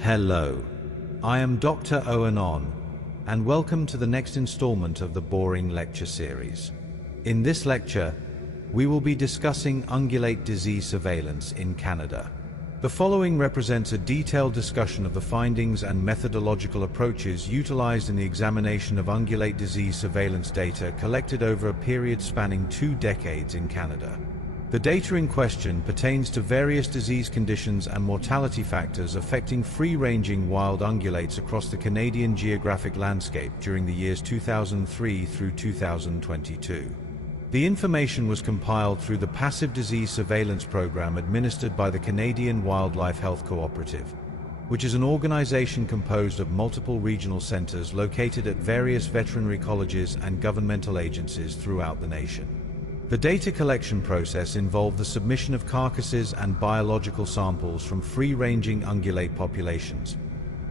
Hello, I am Dr. Owen On, and welcome to the next installment of the Boring Lecture Series. In this lecture, we will be discussing ungulate disease surveillance in Canada. The following represents a detailed discussion of the findings and methodological approaches utilized in the examination of ungulate disease surveillance data collected over a period spanning 2 decades in Canada. The data in question pertains to various disease conditions and mortality factors affecting free-ranging wild ungulates across the Canadian geographic landscape during the years 2003 through 2022. The information was compiled through the Passive Disease Surveillance Program administered by the Canadian Wildlife Health Cooperative, which is an organization composed of multiple regional centers located at various veterinary colleges and governmental agencies throughout the nation. The data collection process involved the submission of carcasses and biological samples from free-ranging ungulate populations,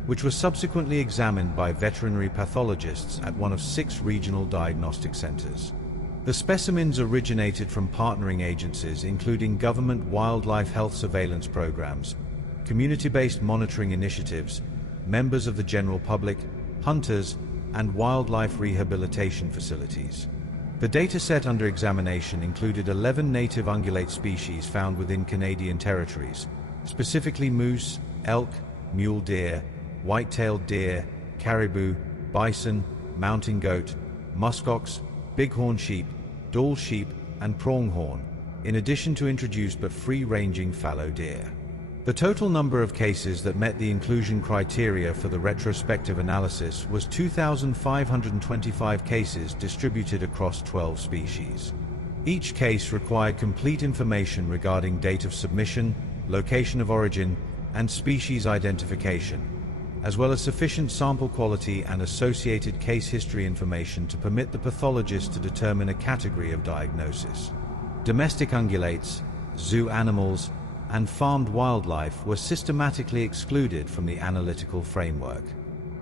which were subsequently examined by veterinary pathologists at one of 6 regional diagnostic centers. The specimens originated from partnering agencies including government wildlife health surveillance programs, community-based monitoring initiatives, members of the general public, hunters, and wildlife rehabilitation facilities. The dataset under examination included 11 native ungulate species found within Canadian territories, specifically moose, elk, mule deer, white-tailed deer, caribou, bison, mountain goat, muskox, bighorn sheep, Dall sheep, and pronghorn, in addition to introduced but free-ranging fallow deer. The total number of cases that met the inclusion criteria for the retrospective analysis was 2,525 cases distributed across 12 species. Each case required complete information regarding date of submission, location of origin, and species identification, as well as sufficient sample quality and associated case history information to permit the pathologist to determine a category of diagnosis. Domestic ungulates, zoo animals, and farmed wildlife were systematically excluded from the analytical framework.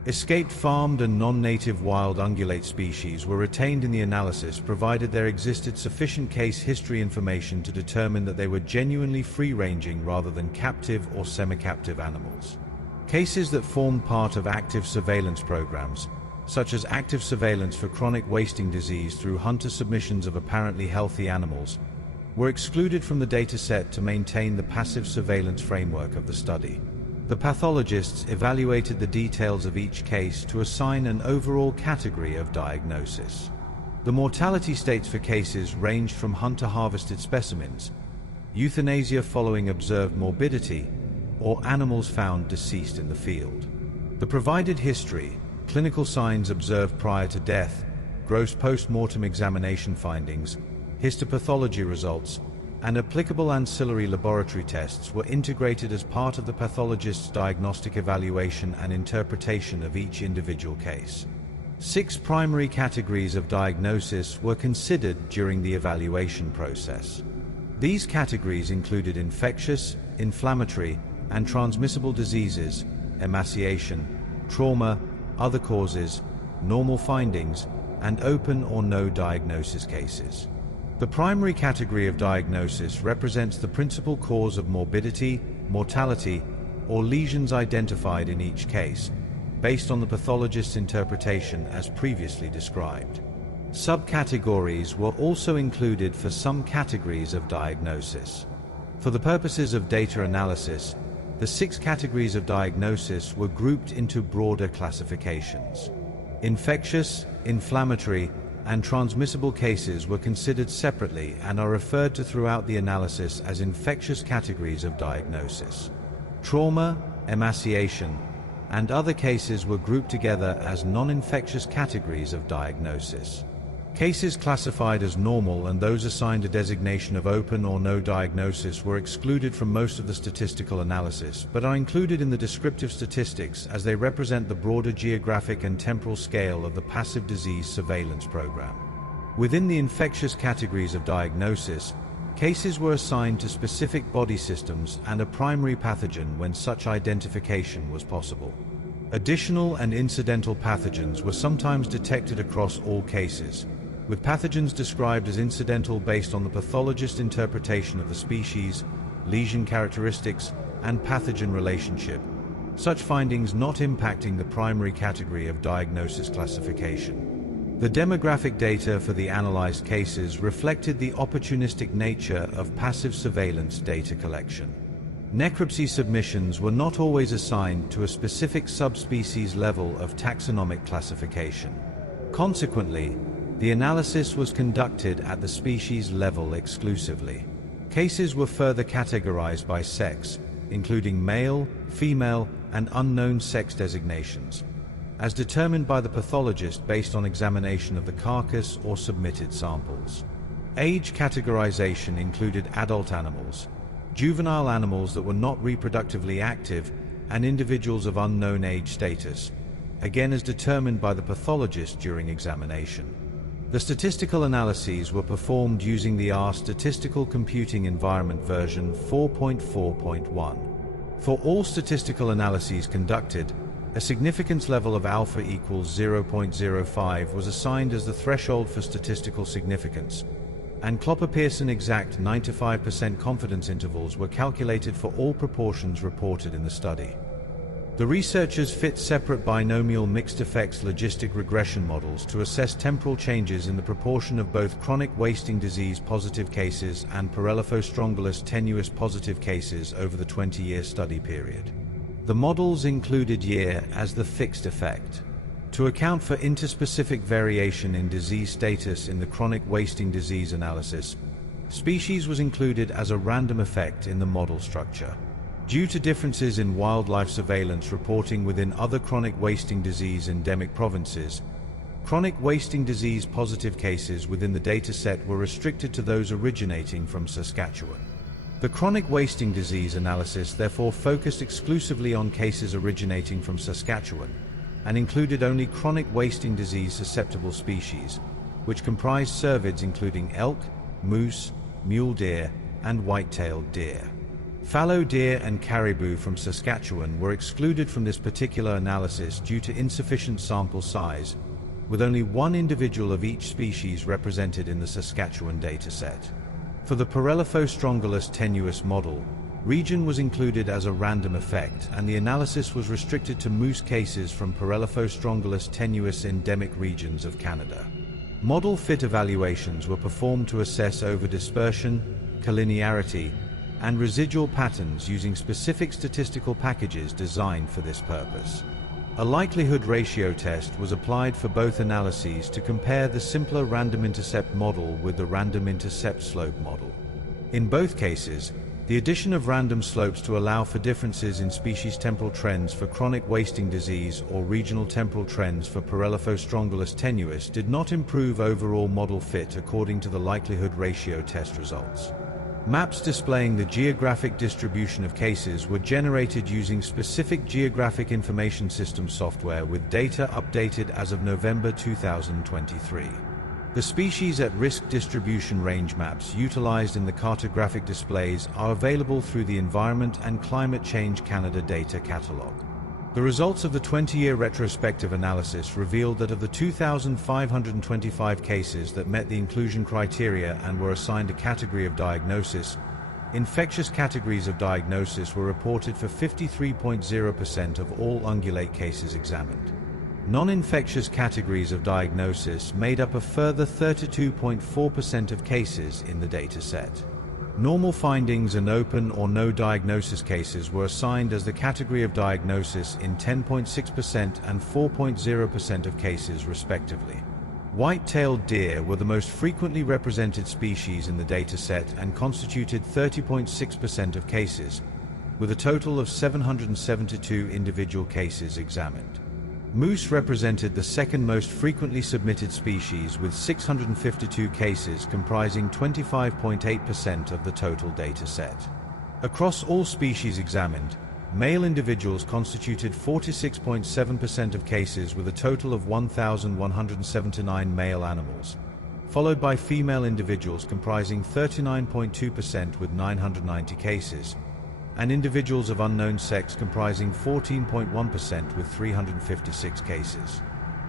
Escaped farmed and non-native wild ungulate species were retained in the analysis provided there existed sufficient case history information to determine that they were genuinely free-ranging rather than captive or semi-captive animals. Cases that formed part of active surveillance programs, such as active surveillance for chronic wasting disease through hunter submissions of apparently healthy animals, were excluded from the dataset to maintain the passive surveillance framework of the study. The pathologists evaluated the details of each case to assign an overall category of diagnosis. The mortality states for cases ranged from hunter-harvested specimens, euthanasia following observed morbidity, or animals found deceased in the field. The provided history, clinical signs observed prior to death, gross post-mortem examination findings, histopathology results, and applicable ancillary laboratory tests were integrated as part of the pathologist's diagnostic evaluation and interpretation of each individual case. 6 primary categories of diagnosis were considered during the evaluation process. These categories included infectious, inflammatory, and transmissible diseases, emaciation, trauma, other causes, normal findings, and open or no diagnosis cases. The primary category of diagnosis represents the principal cause of morbidity, mortality, or lesions identified in each case, based on the pathologist's interpretation as previously described. Subcategories were also included for some categories of diagnosis. For the purposes of data analysis, the 6 categories of diagnosis were grouped into broader classifications. Infectious, inflammatory, and transmissible cases were considered separately and are referred to throughout the analysis as infectious categories of diagnosis. Trauma, emaciation, and other cases were grouped together as non-infectious categories of diagnosis. Cases classified as normal and those assigned a designation of open or no diagnosis were excluded from most of the statistical analysis, but are included in the descriptive statistics as they represent the broader geographic and temporal scale of the passive disease surveillance program. Within the infectious categories of diagnosis, cases were assigned to specific body systems and a primary pathogen when such identification was possible. Additional and incidental pathogens were sometimes detected across all cases, with pathogens described as incidental based on the pathologist's interpretation of the species, lesion characteristics, and pathogen relationship, such findings not impacting the primary category of diagnosis classification. The demographic data for the analyzed cases reflected the opportunistic nature of passive surveillance data collection. Necropsy submissions were not always assigned to a specific subspecies level of taxonomic classification. Consequently, the analysis was conducted at the species level exclusively. Cases were further categorized by sex, including male, female, and unknown sex designations, as determined by the pathologist based on examination of the carcass or submitted samples. Age categorization included adult animals, juvenile animals that were not reproductively active, and individuals of unknown age status, again as determined by the pathologist during examination. The statistical analyses were performed using the R Statistical Computing Environment version 4.4.1. For all statistical analyses conducted, a significance level of alpha equals 0.05 was assigned as the threshold for statistical significance, and Klopper-Pearson exact 95% confidence intervals were calculated for all proportions reported in the study. The researchers fit separate binomial mixed effects logistic regression models to assess temporal changes in the proportion of both chronic wasting disease positive cases and Parellifostrongylus tenuis positive cases over the 20-year study period. The models included year as the fixed effect. To account for interspecific variation in disease status in the chronic wasting disease analysis, species was included as a random effect in the model structure. Due to differences in wildlife surveillance reporting within other chronic wasting disease endemic provinces, chronic wasting disease positive cases within the dataset were restricted to those originating from Saskatchewan. The chronic wasting disease analysis therefore focused exclusively on cases originating from Saskatchewan and included only chronic wasting disease susceptible species, which comprised cervids including elk, moose, mule deer, and white-tailed deer. Fallow deer and caribou from Saskatchewan were excluded from this particular analysis due to insufficient sample size, with only one individual of each species represented in the Saskatchewan dataset. For the Parellifostrongylus tenuis model, region was included as a random effect, and the analysis was restricted to moose cases from Parellifostrongylus tenuis endemic regions of Canada. Model fit evaluations were performed to assess overdispersion, collinearity, and residual patterns using specific statistical packages designed for this purpose. A likelihood ratio test was applied for both analyses to compare the simpler random intercept model with the random intercept slope model. In both cases, the addition of random slopes to allow for differences in species temporal trends for chronic wasting disease or regional temporal trends for Parellifostrongylus tenuis did not improve overall model fit according to the likelihood ratio test results. Maps displaying the geographic distribution of cases were generated using specific geographic information system software with data updated as of November 2023. The species at risk distribution range maps utilized in the cartographic displays are available through the Environment and Climate Change Canada data catalog. The results of the 20-year retrospective analysis revealed that of the 2,525 cases that met the inclusion criteria and were assigned a category of diagnosis, infectious categories of diagnosis were reported for 53.0% of all ungulate cases examined. Non-infectious categories of diagnosis made up a further 32.4% of cases in the dataset. Normal findings and open or no diagnosis cases were assigned as the category of diagnosis in 10.6% and 4.0% of cases respectively. White-tailed deer were the most frequently represented species in the dataset and constituted 30.6% of cases, with a total of 772 individual cases examined. Moose represented the second most frequently submitted species with 652 cases comprising 25.8% of the total data set. Across all species examined, male individuals constituted 46.7% of cases with a total of 1,179 male animals, followed by female individuals comprising 39.2% with 990 cases, and individuals of unknown sex comprising 14.1% with 356 cases.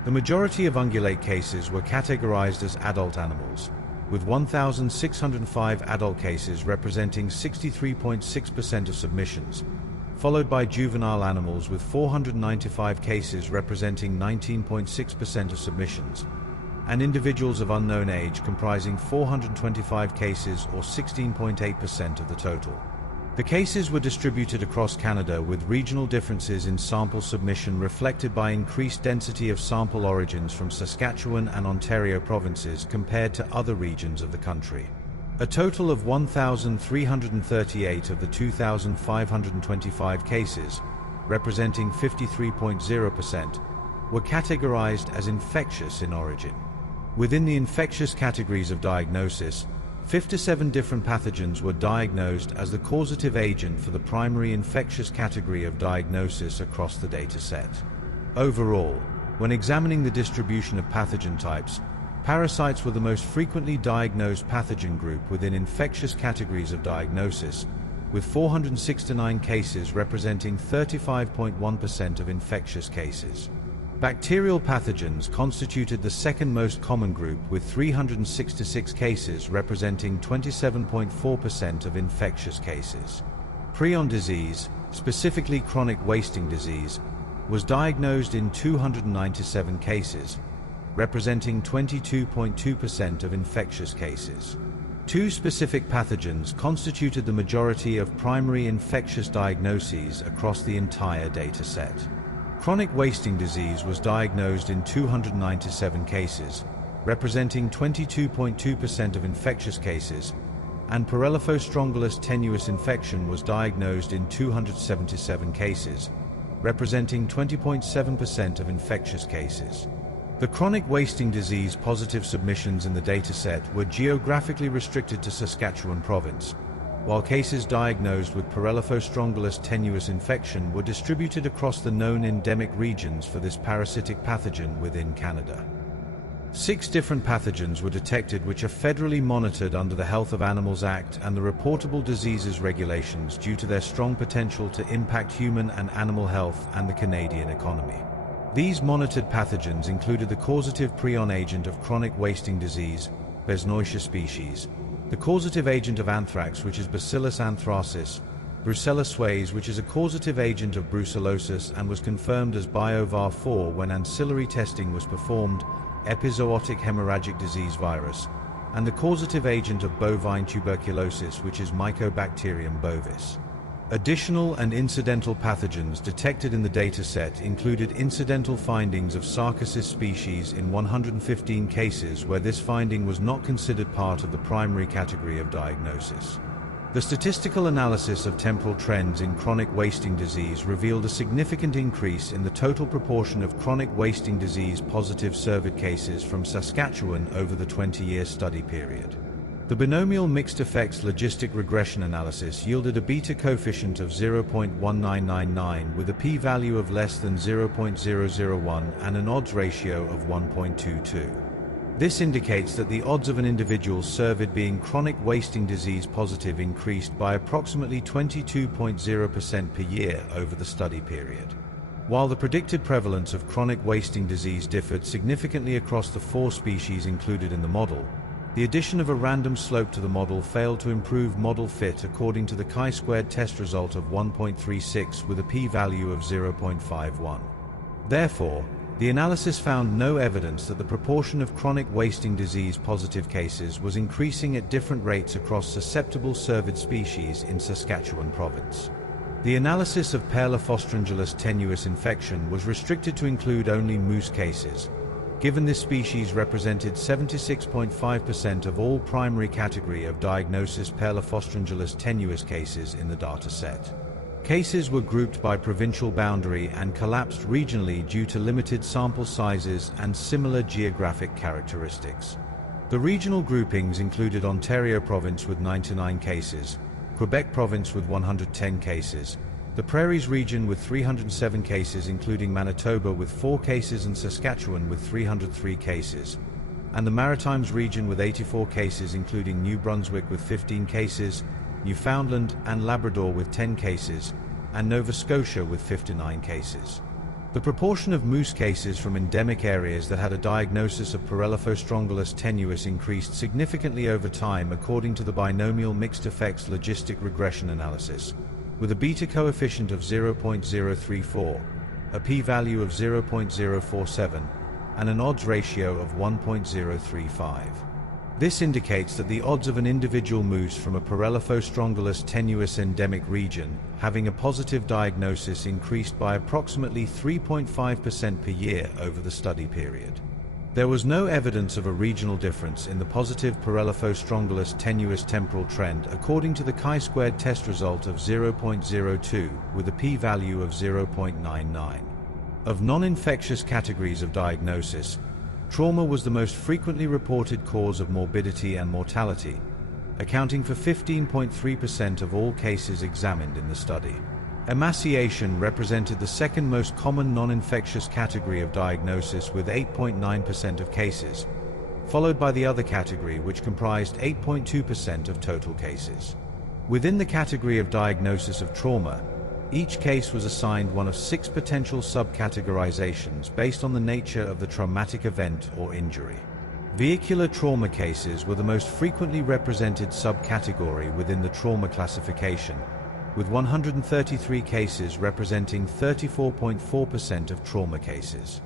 The majority of ungulate cases were categorized as adult animals, with 1,605 adult cases representing 63.6% of submissions, followed by juvenile animals with 495 cases representing 19.6% of submissions, and individuals of unknown age comprising 425 cases or 16.8% of the total. The cases were distributed across Canada with regional differences in sample submission reflected by increased density of sample origins from Saskatchewan and Ontario provinces compared to other regions of the country. A total of 1,338 of the 2,525 cases, representing 53.0%, were categorized as infectious in origin. Within the infectious categories of diagnosis, 57 different pathogens were diagnosed as the causative agent for the primary infectious category of diagnosis across the dataset. Overall, when examining the distribution of pathogen types, parasites were the most frequently diagnosed pathogen group within infectious categories of diagnosis, with 469 cases representing 35.1% of infectious cases. Bacterial pathogens constituted the second most common group with 366 cases representing 27.4% of infectious cases. Prion disease, specifically chronic wasting disease, was diagnosed in 297 cases, representing 22.2% of infectious cases. Two specific pathogens constituted the majority of primary infectious diagnoses across the entire dataset. Chronic wasting disease was diagnosed in 297 cases, representing 22.2% of infectious cases, and Parelophostrongylus tenuis infection was diagnosed in 277 cases, representing 20.7% of infectious cases. The chronic wasting disease positive submissions in the dataset were geographically restricted to Saskatchewan province, while cases diagnosed with Parelophostrongylus tenuis infection were distributed across the known endemic regions for this parasitic pathogen within Canada. 6 different pathogens were detected which are federally monitored under the Health of Animals Act and the Reportable Diseases Regulations due to their strong potential to impact human and animal health and the Canadian economy. These monitored pathogens included the causative prion agent of chronic wasting disease, Besnoitia species, the causative agent of anthrax, which is Bacillus anthracis, Brucella suis, which is a causative agent of brucellosis and was confirmed as BioVar4 when ancillary testing was performed, epizootic hemorrhagic disease virus, and the causative agent of bovine tuberculosis, which is Mycobacterium bovis. Additional and incidental pathogens detected in the dataset included incidental findings of Sarcosis species in 115 cases where this finding was not considered part of the primary category of diagnosis. The statistical analysis of temporal trends in chronic wasting disease revealed a significant increase in the total proportion of chronic wasting disease positive cervid cases from Saskatchewan over the 20-year study period. The binomial mixed effects logistic regression analysis yielded a beta coefficient of 0.1999 with a p-value of less than 0.001 and an odds ratio of 1.22. This indicates that the odds of an individual cervid being chronic wasting disease positive increased by approximately 22.0% per year over the study period. While the predicted prevalence of chronic wasting disease differed significantly across the 4 species included in the model, the addition of a random slope to the model failed to improve model fit according to the chi-squared test result of 1.36 with a p-value of 0.51. Therefore, the analysis found no evidence that the proportion of chronic wasting disease positive cases was increasing at different rates across susceptible cervid species in Saskatchewan province. The analysis of Parelophostrongylus tenuis infection was restricted to include only moose cases, given this species represented 76.5% of all primary category of diagnosis Parelophostrongylus tenuis cases in the dataset. Cases were grouped by provincial boundary and collapsed regionally due to limited sample sizes and similar geographic characteristics. The regional groupings included Ontario province with 99 cases, Quebec province with 110 cases, the Prairies region with 307 cases including Manitoba with 4 cases and Saskatchewan with 303 cases, and the Maritimes region with 84 cases including New Brunswick with 15 cases, Newfoundland and Labrador with 10 cases, and Nova Scotia with 59 cases. The proportion of moose cases from endemic areas that had a diagnosis of Parelophostrongylus tenuis increased significantly over time according to the binomial mixed effects logistic regression analysis, with a beta coefficient of 0.034, a p-value of 0.047, and an odds ratio of 1.035. This indicates that the odds of an individual moose from a Parelophostrongylus tenuis endemic region having a positive diagnosis increased by approximately 3.5% per year over the study period. There was no evidence of a regional difference in the positive Parelophostrongylus tenuis temporal trend according to the chi-squared test result of 0.02 with a p-value of 0.99. Of non-infectious categories of diagnosis, trauma was the most frequently reported cause of morbidity and mortality, accounting for 15.3% of all cases examined in the study. Emaciation represented the second most common non-infectious category of diagnosis with 8.9% of cases, followed by the other category which comprised 8.2% of total cases. Within the category of diagnosis of trauma, each case was assigned one of 6 potential subcategorizations based on the nature of the traumatic event or injury. Vehicular trauma cases were the most frequently represented subcategory within the trauma classification, with 133 cases representing 34.4% of trauma cases.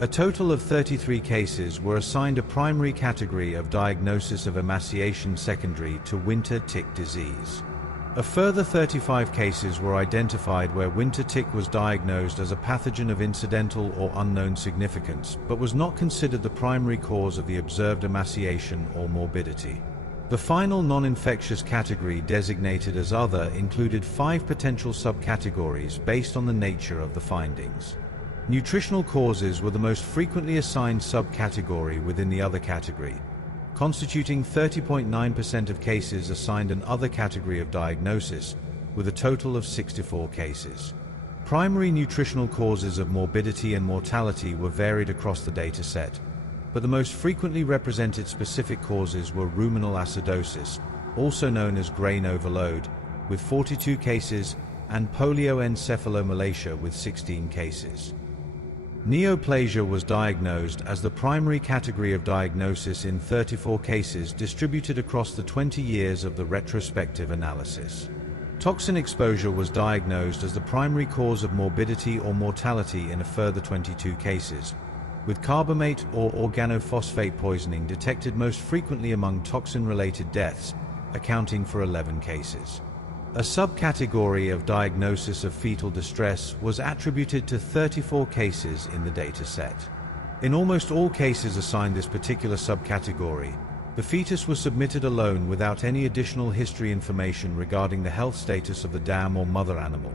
A total of 33 cases were assigned a primary category of diagnosis of emaciation secondary to winter tick disease. A further 35 cases were identified where winter tick was diagnosed as a pathogen of incidental or unknown significance, but was not considered the primary cause of the observed emaciation or morbidity. The final non-infectious category designated as Other included 5 potential subcategories based on the nature of the findings. Nutritional causes were the most frequently assigned subcategory within the Other category, constituting 30.9% of cases assigned an Other category of diagnosis, with a total of 64 cases. Primary nutritional causes of morbidity and mortality were varied across the data set, but the most frequently represented specific causes were ruminal acidosis, also known as grain overload, with 42 cases, and polioencephalomalacia with 16 cases. Neoplasia was diagnosed as the primary category of diagnosis in 34 cases distributed across the 20 years of the retrospective analysis. Toxin exposure was diagnosed as the primary cause of morbidity or mortality in a further 22 cases, with carbamate or organophosphate poisoning detected most frequently among toxin-related deaths, accounting for 11 cases. A subcategory of diagnosis of fetal distress was attributed to 34 cases in the data set. In almost all cases assigned this particular subcategory, the fetus was submitted alone without any additional history information regarding the health status of the dam or mother animal,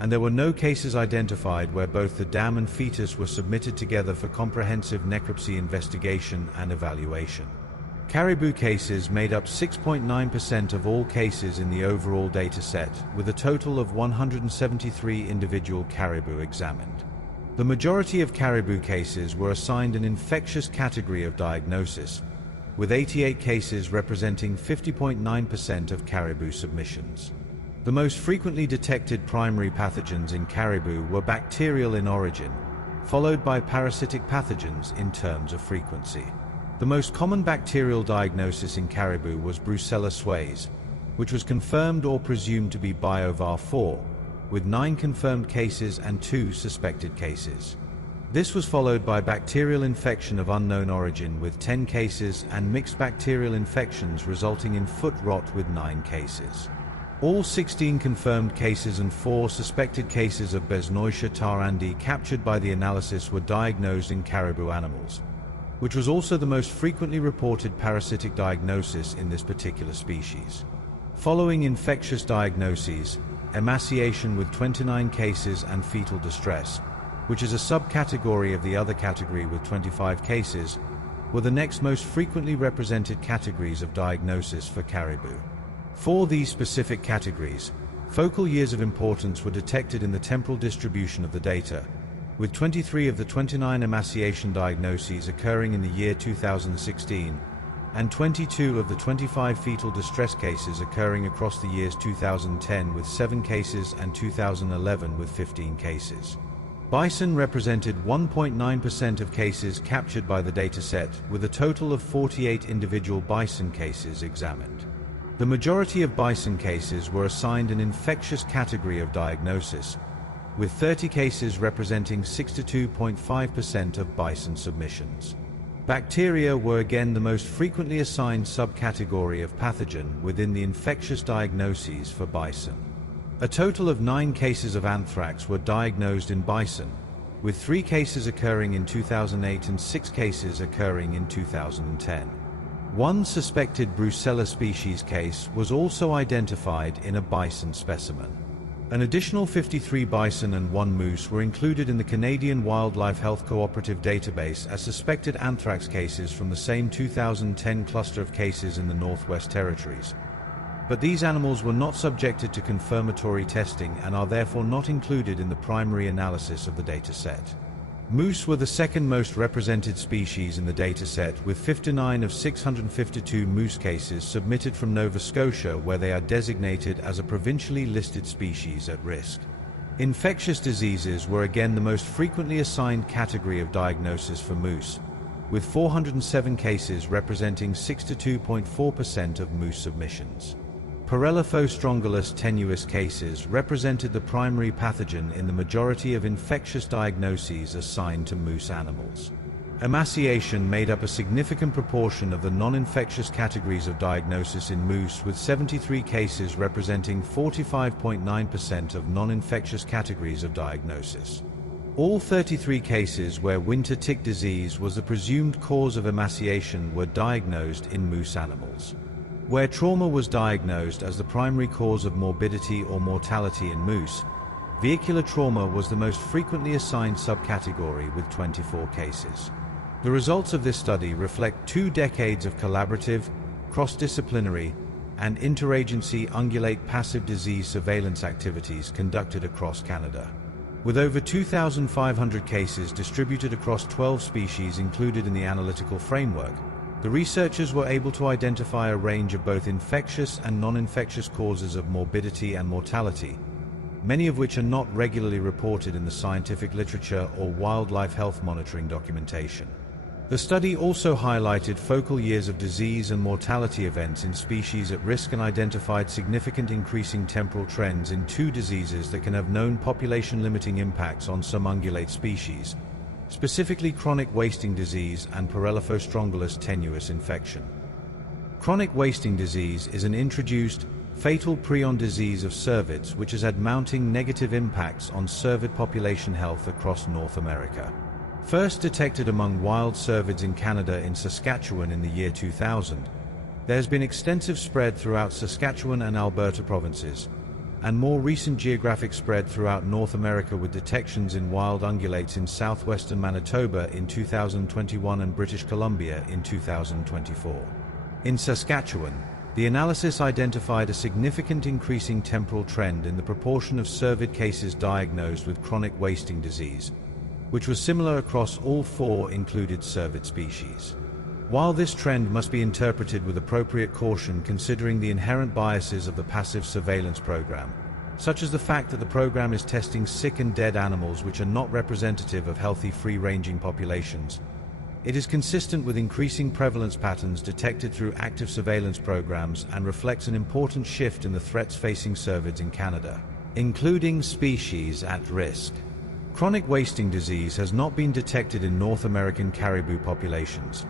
and there were no cases identified where both the dam and fetus were submitted together for comprehensive necropsy investigation and evaluation. Caribou cases made up 6.9% of all cases in the overall data set, with a total of 173 individual caribou examined. The majority of caribou cases were assigned an infectious category of diagnosis, with 88 cases representing 50.9% of caribou submissions. The most frequently detected primary pathogens in caribou were bacterial in origin, followed by parasitic pathogens in terms of frequency. The most common bacterial diagnosis in caribou was Brucella suis, which was confirmed or presumed to be biovar-4, with 9 confirmed cases and 2 suspected cases. This was followed by bacterial infection of unknown origin with 10 cases and mixed bacterial infections resulting in foot rot with 9 cases. All 16 confirmed cases and 4 suspected cases of Besnoitia tarandi captured by the analysis were diagnosed in caribou animals, which was also the most frequently reported parasitic diagnosis in this particular species. Following infectious diagnoses, emaciation with 29 cases and fetal distress, which is a subcategory of the Other category with 25 cases, were the next most frequently represented categories of diagnosis for caribou. For these specific categories, focal years of importance were detected in the temporal distribution of the data, with 23 of the 29 emaciation diagnoses occurring in the year 2016, and 22 of the 25 fetal distress cases occurring across the years 2010 with 7 cases and 2011 with 15 cases. Bison represented 1.9% of cases captured by the dataset, with a total of 48 individual bison cases examined. The majority of bison cases were assigned an infectious category of diagnosis, with 30 cases representing 62.5% of bison submissions. Bacteria were again the most frequently assigned subcategory of pathogen within the infectious diagnoses for bison. A total of 9 cases of anthrax were diagnosed in bison, with 3 cases occurring in 2008 and 6 cases occurring in 2010. One suspected Brucella species case was also identified in a bison specimen. An additional 53 bison and 1 moose were included in the Canadian Wildlife Health Cooperative database as suspected anthrax cases from the same 2010 cluster of cases in the Northwest Territories. But these animals were not subjected to confirmatory testing and are therefore not included in the primary analysis of the dataset. Moose were the second most represented species in the dataset, with 59 of 652 moose cases submitted from Nova Scotia, where they are designated as a provincially listed species at risk. Infectious diseases were again the most frequently assigned category of diagnosis for moose, with 407 cases representing 62.4% of moose submissions. Parelophostrongylus tenuis cases represented the primary pathogen in the majority of infectious diagnoses assigned to moose animals. Emaciation made up a significant proportion of the non-infectious categories of diagnosis in moose, with 73 cases representing 45.9% of non-infectious categories of diagnosis. All 33 cases where winter tick disease was the presumed cause of emaciation were diagnosed in moose animals. Where trauma was diagnosed as the primary cause of morbidity or mortality in moose, vehicular trauma was the most frequently assigned subcategory with 24 cases. The results of this study reflect 2 decades of collaborative, cross-disciplinary, and interagency ungulate passive disease surveillance activities conducted across Canada. With over 2,500 cases distributed across 12 species included in the analytical framework, the researchers were able to identify a range of both infectious and non-infectious causes of morbidity and mortality, many of which are not regularly reported in the scientific literature or wildlife health monitoring documentation. The study also highlighted focal years of disease and mortality events in species at risk and identified significant increasing temporal trends in 2 diseases that can have known population-limiting impacts on some ungulate species, specifically chronic wasting disease and Parelophostrongylus tenuis infection. Chronic wasting disease is an introduced, fatal prion disease of cervids which has had mounting negative impacts on cervid population health across North America. First detected among wild cervids in Canada in Saskatchewan in the year 2000, there has been extensive spread throughout Saskatchewan and Alberta provinces, and more recent geographic spread throughout North America, with detections in wild ungulates in southwestern Manitoba in 2021 and British Columbia in 2024. In Saskatchewan, the analysis identified a significant increasing temporal trend in the proportion of cervid cases diagnosed with chronic wasting disease, which was similar across all 4 included cervid species. While this trend must be interpreted with appropriate caution considering the inherent biases of the passive surveillance program, such as the fact that the program is testing sick and dead animals which are not representative of healthy free-ranging populations, it is consistent with increasing prevalence patterns detected through active surveillance programs and reflects an important shift in the threats facing cervids in Canada, including species at risk. Chronic wasting disease has not been detected in North American caribou populations,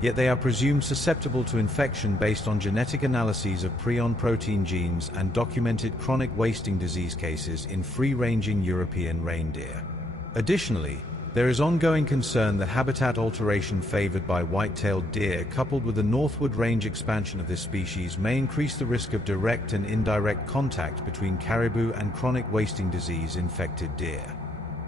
yet they are presumed susceptible to infection based on genetic analyses of prion protein genes and documented chronic wasting disease cases in free-ranging European reindeer. Additionally, there is ongoing concern that habitat alteration favored by white-tailed deer, coupled with the northward range expansion of this species, may increase the risk of direct and indirect contact between caribou and chronic wasting disease-infected deer.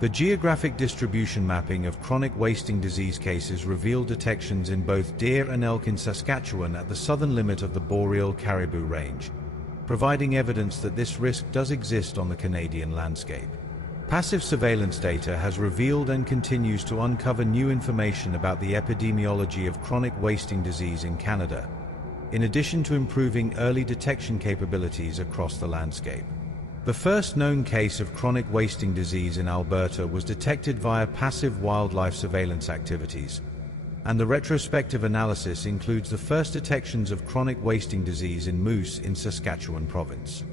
The geographic distribution mapping of chronic wasting disease cases revealed detections in both deer and elk in Saskatchewan at the southern limit of the boreal caribou range, providing evidence that this risk does exist on the Canadian landscape. Passive surveillance data has revealed and continues to uncover new information about the epidemiology of chronic wasting disease in Canada, in addition to improving early detection capabilities across the landscape. The first known case of chronic wasting disease in Alberta was detected via passive wildlife surveillance activities, and the retrospective analysis includes the first detections of chronic wasting disease in moose in Saskatchewan province.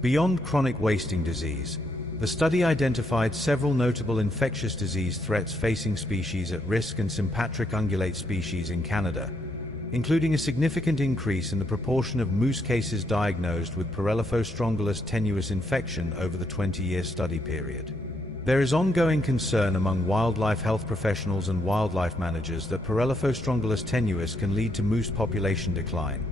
Beyond chronic wasting disease, the study identified several notable infectious disease threats facing species at risk and sympatric ungulate species in Canada, including a significant increase in the proportion of moose cases diagnosed with Parelophostrongylus tenuis infection over the 20-year study period. There is ongoing concern among wildlife health professionals and wildlife managers that Parelophostrongylus tenuis can lead to moose population decline,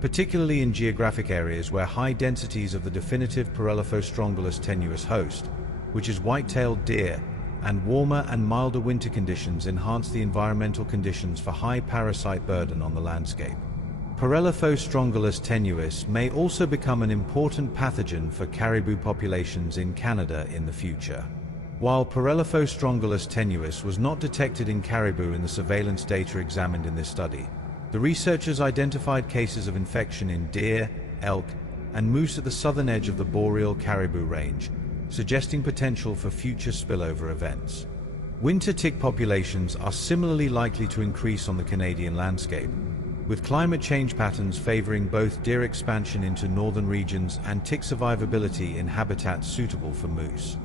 particularly in geographic areas where high densities of the definitive Parelophostrongylus tenuis host, which is white-tailed deer, and warmer and milder winter conditions enhance the environmental conditions for high parasite burden on the landscape. Parelophostrongylus tenuis may also become an important pathogen for caribou populations in Canada in the future. While Parelophostrongylus tenuis was not detected in caribou in the surveillance data examined in this study, the researchers identified cases of infection in deer, elk, and moose at the southern edge of the boreal caribou range, suggesting potential for future spillover events. Winter tick populations are similarly likely to increase on the Canadian landscape, with climate change patterns favoring both deer expansion into northern regions and tick survivability in habitats suitable for moose.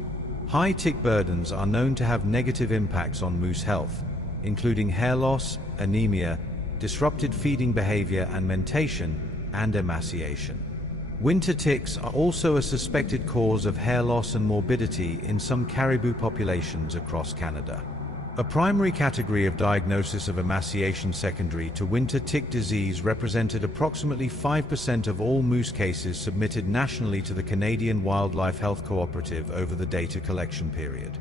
High tick burdens are known to have negative impacts on moose health, including hair loss, anemia, disrupted feeding behavior and mentation, and emaciation. Winter ticks are also a suspected cause of hair loss and morbidity in some caribou populations across Canada. A primary category of diagnosis of emaciation secondary to winter tick disease represented approximately 5% of all moose cases submitted nationally to the Canadian Wildlife Health Cooperative over the data collection period.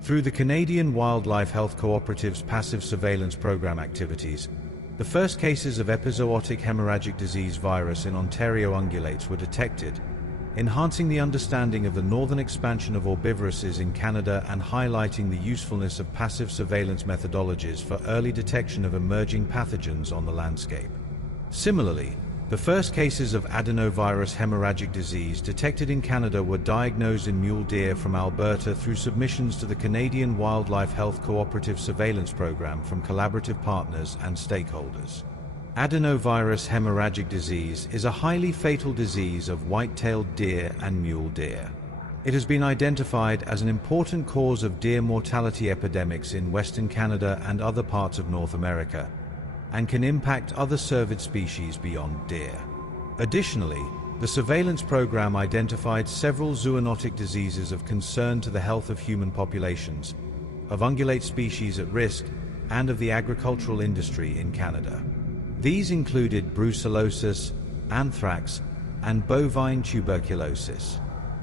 Through the Canadian Wildlife Health Cooperative's passive surveillance program activities, the first cases of epizootic hemorrhagic disease virus in Ontario ungulates were detected, enhancing the understanding of the northern expansion of herbivoruses in Canada and highlighting the usefulness of passive surveillance methodologies for early detection of emerging pathogens on the landscape. Similarly, the first cases of adenovirus hemorrhagic disease detected in Canada were diagnosed in mule deer from Alberta through submissions to the Canadian Wildlife Health Cooperative Surveillance Program from collaborative partners and stakeholders. Adenovirus hemorrhagic disease is a highly fatal disease of white-tailed deer and mule deer. It has been identified as an important cause of deer mortality epidemics in Western Canada and other parts of North America, and can impact other cervid species beyond deer. Additionally, the surveillance program identified several zoonotic diseases of concern to the health of human populations, of ungulate species at risk, and of the agricultural industry in Canada. These included brucellosis, anthrax, and bovine tuberculosis.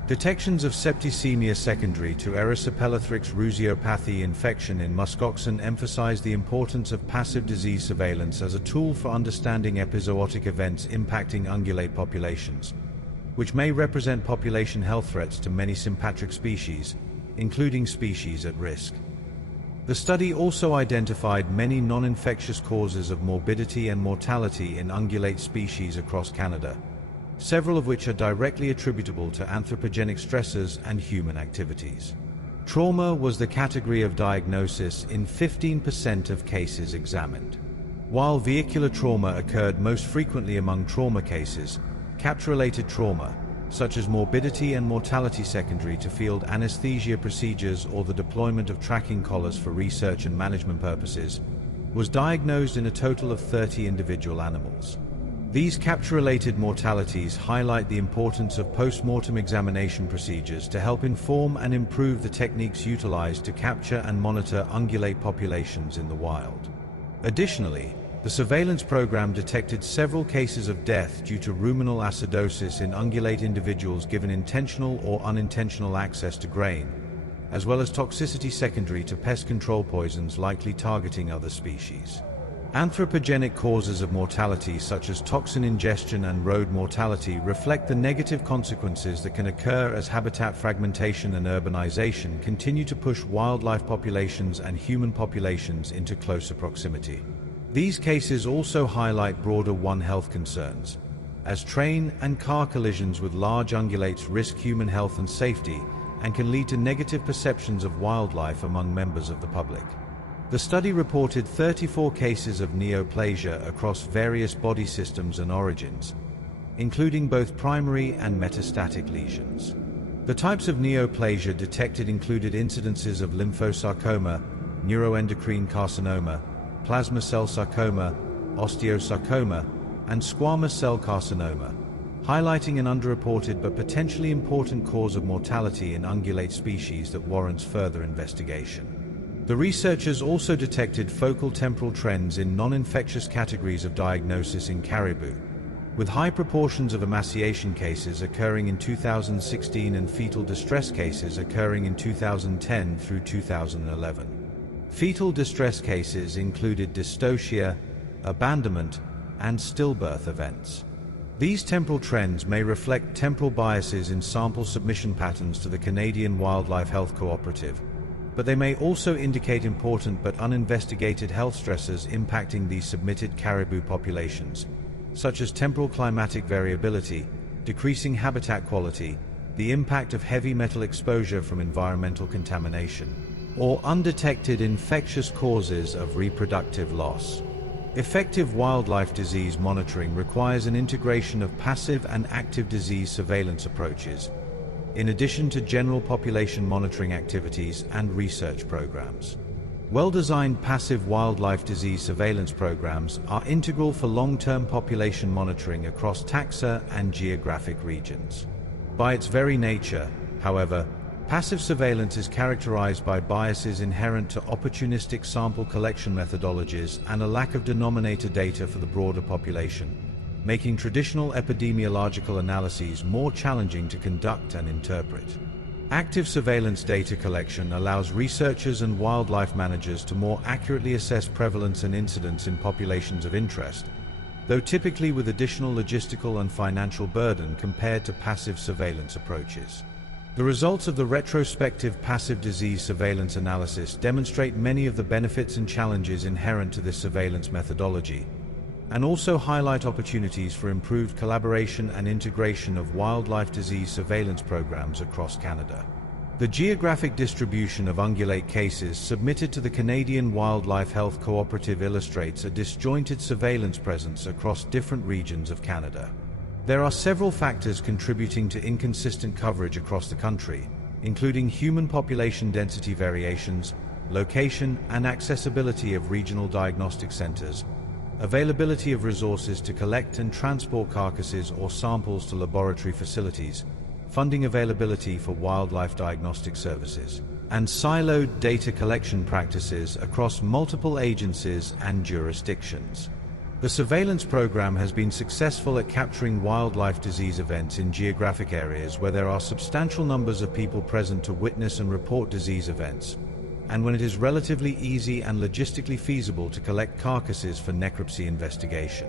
Detections of septicemia secondary to Erysipelathrix rhusiopathy infection in muskoxen emphasized the importance of passive disease surveillance as a tool for understanding epizootic events impacting ungulate populations, which may represent population health threats to many sympatric species, including species at risk. The study also identified many non-infectious causes of morbidity and mortality in ungulate species across Canada, several of which are directly attributable to anthropogenic stressors and human activities. Trauma was the category of diagnosis in 15% of cases examined. While vehicular trauma occurred most frequently among trauma cases, capture-related trauma, such as morbidity and mortality secondary to field anesthesia procedures or the deployment of tracking collars for research and management purposes, was diagnosed in a total of 30 individual animals. These capture-related mortalities highlight the importance of post-mortem examination procedures to help inform and improve the techniques utilized to capture and monitor ungulate populations in the wild. Additionally, the surveillance program detected several cases of death due to ruminal acidosis in ungulate individuals given intentional or unintentional access to grain, as well as toxicity secondary to pest control poisons likely targeting other species. Anthropogenic causes of mortality such as toxin ingestion and road mortality reflect the negative consequences that can occur as habitat fragmentation and urbanization continue to push wildlife populations and human populations into closer proximity. These cases also highlight broader One Health concerns, as train and car collisions with large ungulates risk human health and safety and can lead to negative perceptions of wildlife among members of the public. The study reported 34 cases of neoplasia across various body systems and origins, including both primary and metastatic lesions. The types of neoplasia detected included incidences of lymphosarcoma, neuroendocrine carcinoma, plasma cell sarcoma, osteosarcoma, and squamous cell carcinoma, highlighting an underreported but potentially important cause of mortality in ungulate species that warrants further investigation. The researchers also detected focal temporal trends in non-infectious categories of diagnosis in caribou, with high proportions of emaciation cases occurring in 2016 and fetal distress cases occurring in 2010 through 2011. Fetal distress cases included dystocia, abandonment, and stillbirth events. These temporal trends may reflect temporal biases in sample submission patterns to the Canadian Wildlife Health Cooperative, but they may also indicate important but uninvestigated health stressors impacting these submitted caribou populations, such as temporal climatic variability, decreasing habitat quality, the impact of heavy metal exposure from environmental contamination, or undetected infectious causes of reproductive loss. Effective wildlife disease monitoring requires an integration of passive and active disease surveillance approaches, in addition to general population monitoring activities and research programs. Well-designed passive wildlife disease surveillance programs are integral for long-term population monitoring across taxa and geographic regions. By its very nature, however, passive surveillance is characterized by biases inherent to opportunistic sample collection methodologies and a lack of denominator data for the broader population, making traditional epidemiological analyses more challenging to conduct and interpret. Active surveillance data collection allows researchers and wildlife managers to more accurately assess prevalence and incidence in populations of interest, though typically with additional logistical and financial burden compared to passive surveillance approaches. The results of the retrospective passive disease surveillance analysis demonstrate many of the benefits and challenges inherent to this surveillance methodology, and also highlight opportunities for improved collaboration and integration of wildlife disease surveillance programs across Canada. The geographic distribution of ungulate cases submitted to the Canadian Wildlife Health Cooperative illustrates a disjointed surveillance presence across different regions of Canada. There are several factors contributing to inconsistent coverage across the country, including human population density variations, location and accessibility of regional diagnostic centers, availability of resources to collect and transport carcasses or samples to laboratory facilities, funding availability for wildlife diagnostic services, and siloed data collection practices across multiple agencies and jurisdictions. The surveillance program has been successful at capturing wildlife disease events in geographic areas where there are substantial numbers of people present to witness and report disease events, and when it is relatively easy and logistically feasible to collect carcasses for necropsy investigation.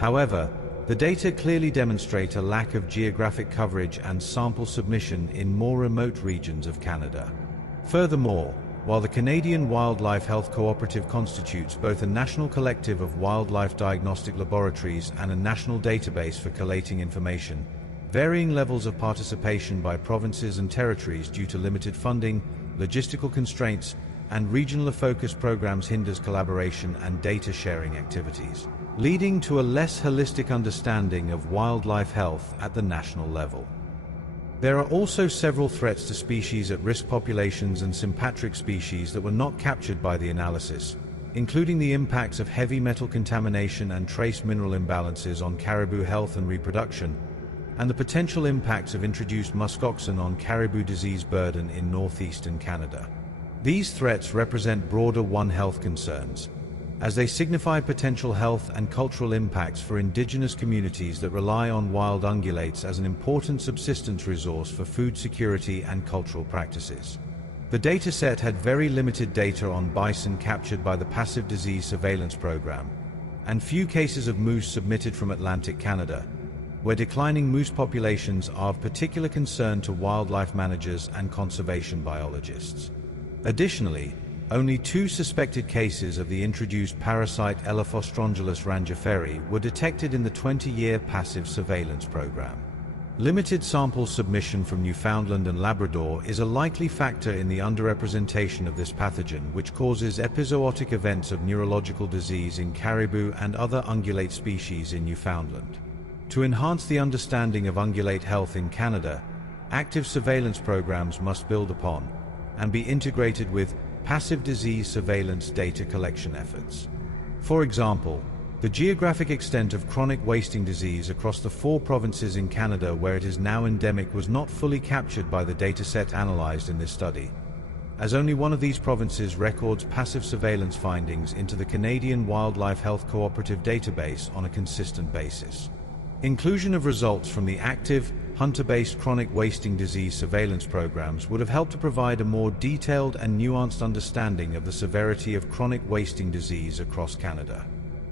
However, the data clearly demonstrate a lack of geographic coverage and sample submission in more remote regions of Canada. Furthermore, while the Canadian Wildlife Health Cooperative constitutes both a national collective of wildlife diagnostic laboratories and a national database for collating information, varying levels of participation by provinces and territories due to limited funding, logistical constraints, and regional focused programs hinders collaboration and data sharing activities, leading to a less holistic understanding of wildlife health at the national level. There are also several threats to species at risk populations and sympatric species that were not captured by the analysis, including the impacts of heavy metal contamination and trace mineral imbalances on caribou health and reproduction, and the potential impacts of introduced muskoxen on caribou disease burden in northeastern Canada. These threats represent broader One Health concerns, as they signify potential health and cultural impacts for Indigenous communities that rely on wild ungulates as an important subsistence resource for food security and cultural practices. The dataset had very limited data on bison captured by the passive disease surveillance program, and few cases of moose submitted from Atlantic Canada, where declining moose populations are of particular concern to wildlife managers and conservation biologists. Additionally, only 2 suspected cases of the introduced parasite Elaphostrongylis rangiferi were detected in the 20-year passive surveillance program. Limited sample submission from Newfoundland and Labrador is a likely factor in the underrepresentation of this pathogen, which causes epizootic events of neurological disease in caribou and other ungulate species in Newfoundland. To enhance the understanding of ungulate health in Canada, active surveillance programs must build upon and be integrated with passive disease surveillance data collection efforts. For example, the geographic extent of chronic wasting disease across the 4 provinces in Canada where it is now endemic was not fully captured by the dataset analyzed in this study, as only one of these provinces records passive surveillance findings into the Canadian Wildlife Health Cooperative database on a consistent basis. Inclusion of results from the active, hunter-based chronic wasting disease surveillance programs would have helped to provide a more detailed and nuanced understanding of the severity of chronic wasting disease across Canada.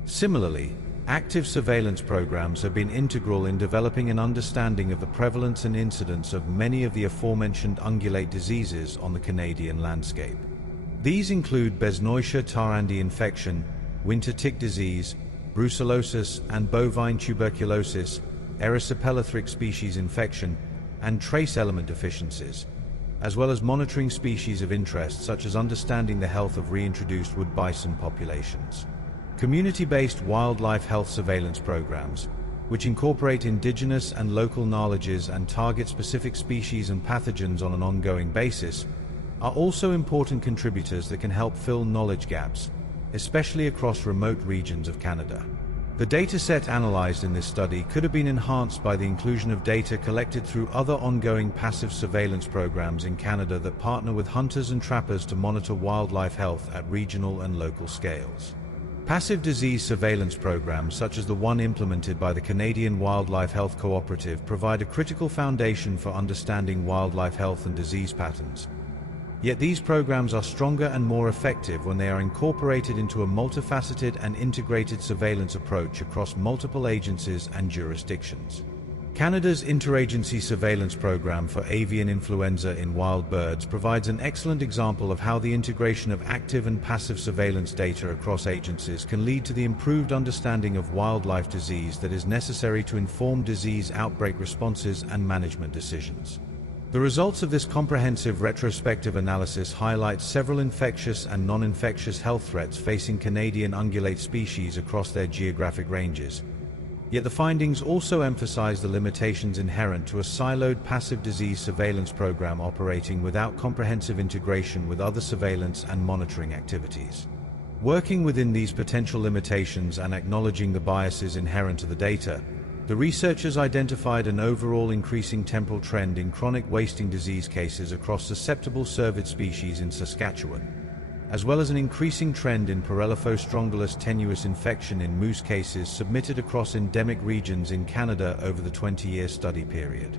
Similarly, active surveillance programs have been integral in developing an understanding of the prevalence and incidence of many of the aforementioned ungulate diseases on the Canadian landscape. These include Besnoitia tarandi infection, winter tick disease, brucellosis and bovine tuberculosis, erysipelathrix species infection, and trace element deficiencies, as well as monitoring species of interest such as understanding the health of reintroduced wood bison populations. Community-based wildlife health surveillance programs, which incorporate indigenous and local knowledges and target specific species and pathogens on an ongoing basis, are also important contributors that can help fill knowledge gaps, especially across remote regions of Canada. The dataset analyzed in this study could have been enhanced by the inclusion of data collected through other ongoing passive surveillance programs in Canada that partner with hunters and trappers to monitor wildlife health at regional and local scales. Passive disease surveillance programs such as the one implemented by the Canadian Wildlife Health Cooperative provide a critical foundation for understanding wildlife health and disease patterns. Yet these programs are stronger and more effective when they are incorporated into a multifaceted and integrated surveillance approach across multiple agencies and jurisdictions. Canada's Interagency Surveillance Program for Avian Influenza in Wild Birds provides an excellent example of how the integration of active and passive surveillance data across agencies can lead to the improved understanding of wildlife disease that is necessary to inform disease outbreak responses and management decisions. The results of this comprehensive retrospective analysis highlight several infectious and non-infectious health threats facing Canadian ungulate species across their geographic ranges. Yet the findings also emphasize the limitations inherent to a siloed passive disease surveillance program operating without comprehensive integration with other surveillance and monitoring activities. Working within these potential limitations and acknowledging the biases inherent to the data, the researchers identified an overall increasing temporal trend in chronic wasting disease cases across susceptible cervid species in Saskatchewan, as well as an increasing trend in Parelophostrongylus tenuis infection in moose cases submitted across endemic regions in Canada over the 20-year study period.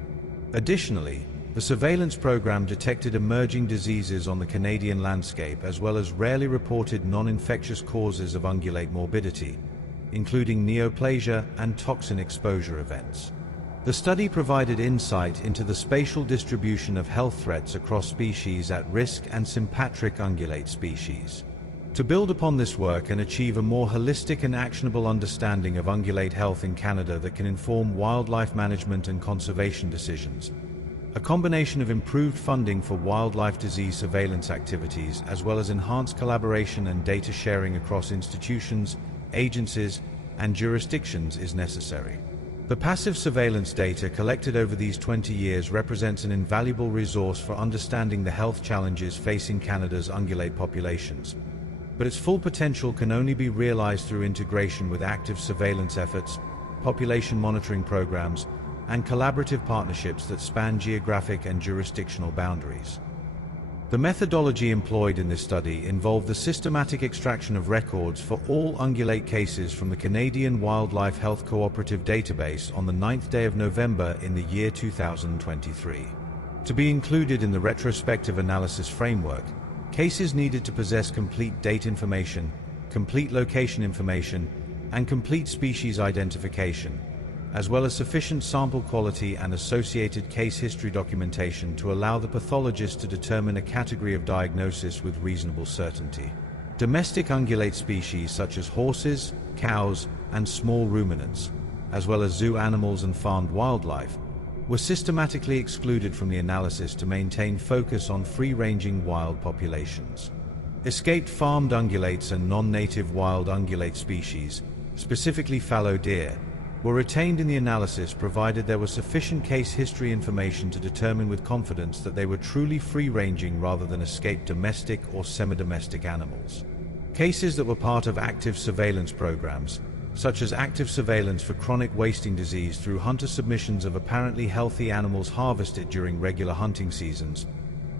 Additionally, the surveillance program detected emerging diseases on the Canadian landscape as well as rarely reported non-infectious causes of ungulate morbidity, including neoplasia and toxin exposure events. The study provided insight into the spatial distribution of health threats across species at risk and sympatric ungulate species. To build upon this work and achieve a more holistic and actionable understanding of ungulate health in Canada that can inform wildlife management and conservation decisions, a combination of improved funding for wildlife disease surveillance activities as well as enhanced collaboration and data sharing across institutions, agencies, and jurisdictions is necessary. The passive surveillance data collected over these 20 years represents an invaluable resource for understanding the health challenges facing Canada's ungulate populations, but its full potential can only be realized through integration with active surveillance efforts, population monitoring programs, and collaborative partnerships that span geographic and jurisdictional boundaries. The methodology employed in this study involved the systematic extraction of records for all ungulate cases from the Canadian Wildlife Health Cooperative database on the 9th day of November in the year 2023. To be included in the retrospective analysis framework, cases needed to possess complete date information, complete location information, and complete species identification, as well as sufficient sample quality and associated case history documentation to allow the pathologist to determine a category of diagnosis with reasonable certainty. Domestic ungulate species such as horses, cows, and small ruminants, as well as zoo animals and farmed wildlife, were systematically excluded from the analysis to maintain focus on free-ranging wild populations. Escaped farmed ungulates and non-native wild ungulate species, specifically fallow deer, were retained in the analysis provided there was sufficient case history information to determine with confidence that they were truly free-ranging rather than escaped domestic or semi-domestic animals. Cases that were part of active surveillance programs, such as active surveillance for chronic wasting disease through hunter submissions of apparently healthy animals harvested during regular hunting seasons,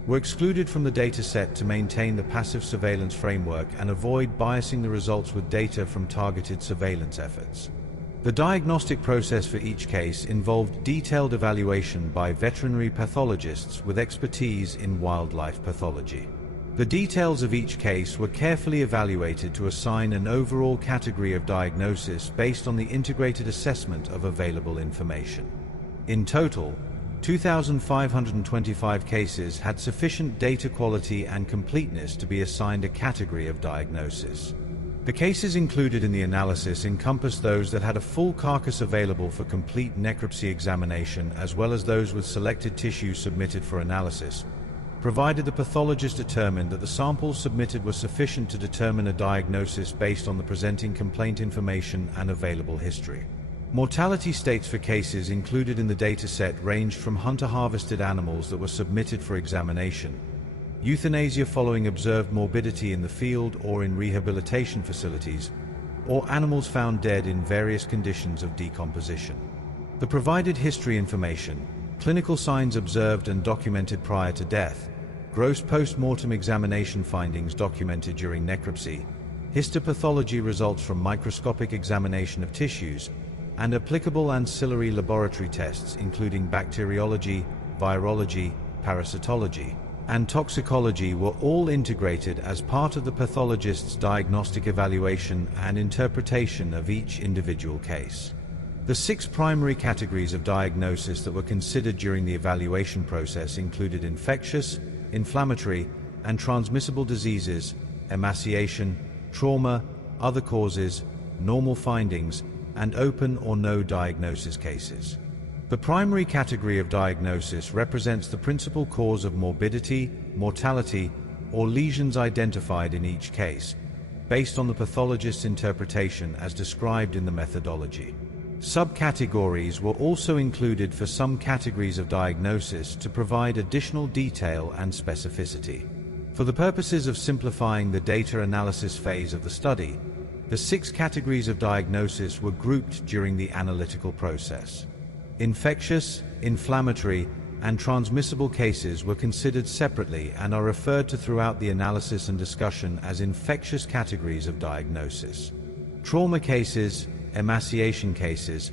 were excluded from the data set to maintain the passive surveillance framework and avoid biasing the results with data from targeted surveillance efforts. The diagnostic process for each case involved detailed evaluation by veterinary pathologists with expertise in wildlife pathology. The details of each case were carefully evaluated to assign an overall category of diagnosis based on the integrated assessment of available information. In total, 2,525 cases had sufficient data quality and completeness to be assigned a category of diagnosis. The cases included in the analysis encompassed those that had a full carcass available for complete necropsy examination, as well as those with selected tissues submitted for analysis, provided the pathologist determined that the samples submitted were sufficient to determine a diagnosis based on the presenting complaint information and available history. Mortality states for cases included in the dataset ranged from hunter-harvested animals that were submitted for examination, euthanasia following observed morbidity in the field or in rehabilitation facilities, or animals found dead in various conditions of decomposition. The provided history information, clinical signs observed and documented prior to death, gross post-mortem examination findings documented during necropsy, histopathology results from microscopic examination of tissues, and applicable ancillary laboratory tests including bacteriology, virology, parasitology, and toxicology were all integrated as part of the pathologist's diagnostic evaluation and interpretation of each individual case. The 6 primary categories of diagnosis that were considered during the evaluation process included infectious, inflammatory, and transmissible diseases, emaciation, trauma, other causes, normal findings, and open or no diagnosis cases. The primary category of diagnosis represents the principal cause of morbidity, mortality, or lesions identified in each case, based on the pathologist's interpretation as described in the methodology. Subcategories were also included for some categories of diagnosis to provide additional detail and specificity. For the purposes of simplifying the data analysis phase of the study, the 6 categories of diagnosis were grouped during the analytical process. Infectious, inflammatory, and transmissible cases were considered separately and are referred to throughout the analysis and discussion as infectious categories of diagnosis. Trauma cases, emaciation cases,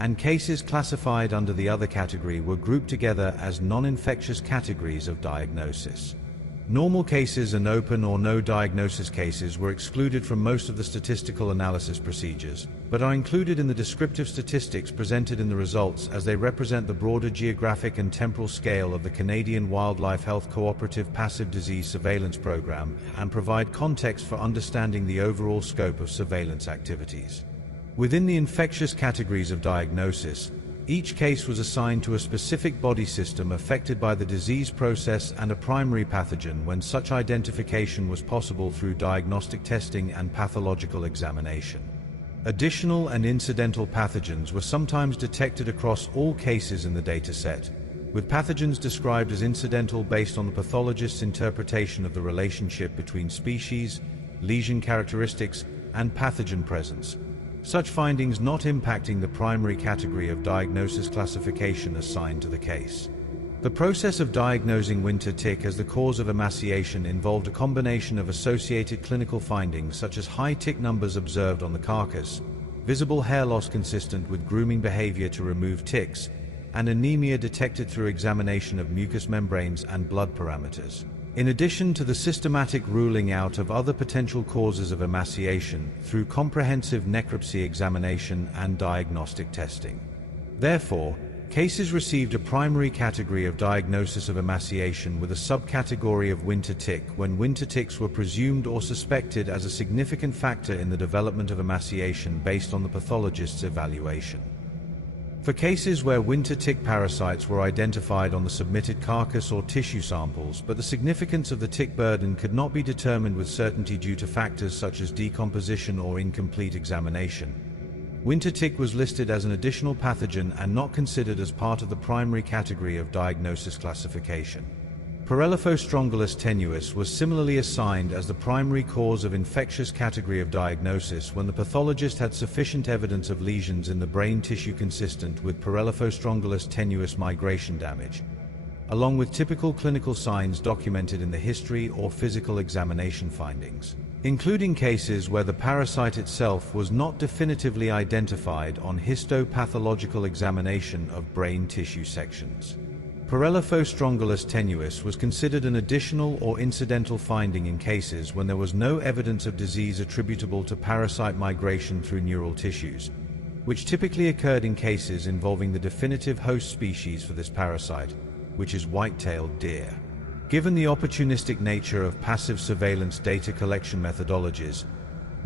and cases classified under the other category were grouped together as non-infectious categories of diagnosis. Normal cases and open or no diagnosis cases were excluded from most of the statistical analysis procedures, but are included in the descriptive statistics presented in the results as they represent the broader geographic and temporal scale of the Canadian Wildlife Health Cooperative Passive Disease Surveillance Program and provide context for understanding the overall scope of surveillance activities. Within the infectious categories of diagnosis, each case was assigned to a specific body system affected by the disease process and a primary pathogen when such identification was possible through diagnostic testing and pathological examination. Additional and incidental pathogens were sometimes detected across all cases in the dataset, with pathogens described as incidental based on the pathologist's interpretation of the relationship between species, lesion characteristics, and pathogen presence, such findings not impacting the primary category of diagnosis classification assigned to the case. The process of diagnosing winter tick as the cause of emaciation involved a combination of associated clinical findings such as high tick numbers observed on the carcass, visible hair loss consistent with grooming behavior to remove ticks, and anemia detected through examination of mucous membranes and blood parameters, in addition to the systematic ruling out of other potential causes of emaciation through comprehensive necropsy examination and diagnostic testing. Therefore, cases received a primary category of diagnosis of emaciation with a subcategory of winter tick when winter ticks were presumed or suspected as a significant factor in the development of emaciation based on the pathologist's evaluation. For cases where winter tick parasites were identified on the submitted carcass or tissue samples, but the significance of the tick burden could not be determined with certainty due to factors such as decomposition or incomplete examination, winter tick was listed as an additional pathogen and not considered as part of the primary category of diagnosis classification. Parelophostrongylus tenuis was similarly assigned as the primary cause of infectious category of diagnosis when the pathologist had sufficient evidence of lesions in the brain tissue consistent with Parelophostrongylus tenuis migration damage, along with typical clinical signs documented in the history or physical examination findings, including cases where the parasite itself was not definitively identified on histopathological examination of brain tissue sections. Parelophostrongylus tenuis was considered an additional or incidental finding in cases when there was no evidence of disease attributable to parasite migration through neural tissues, which typically occurred in cases involving the definitive host species for this parasite, which is white-tailed deer. Given the opportunistic nature of passive surveillance data collection methodologies,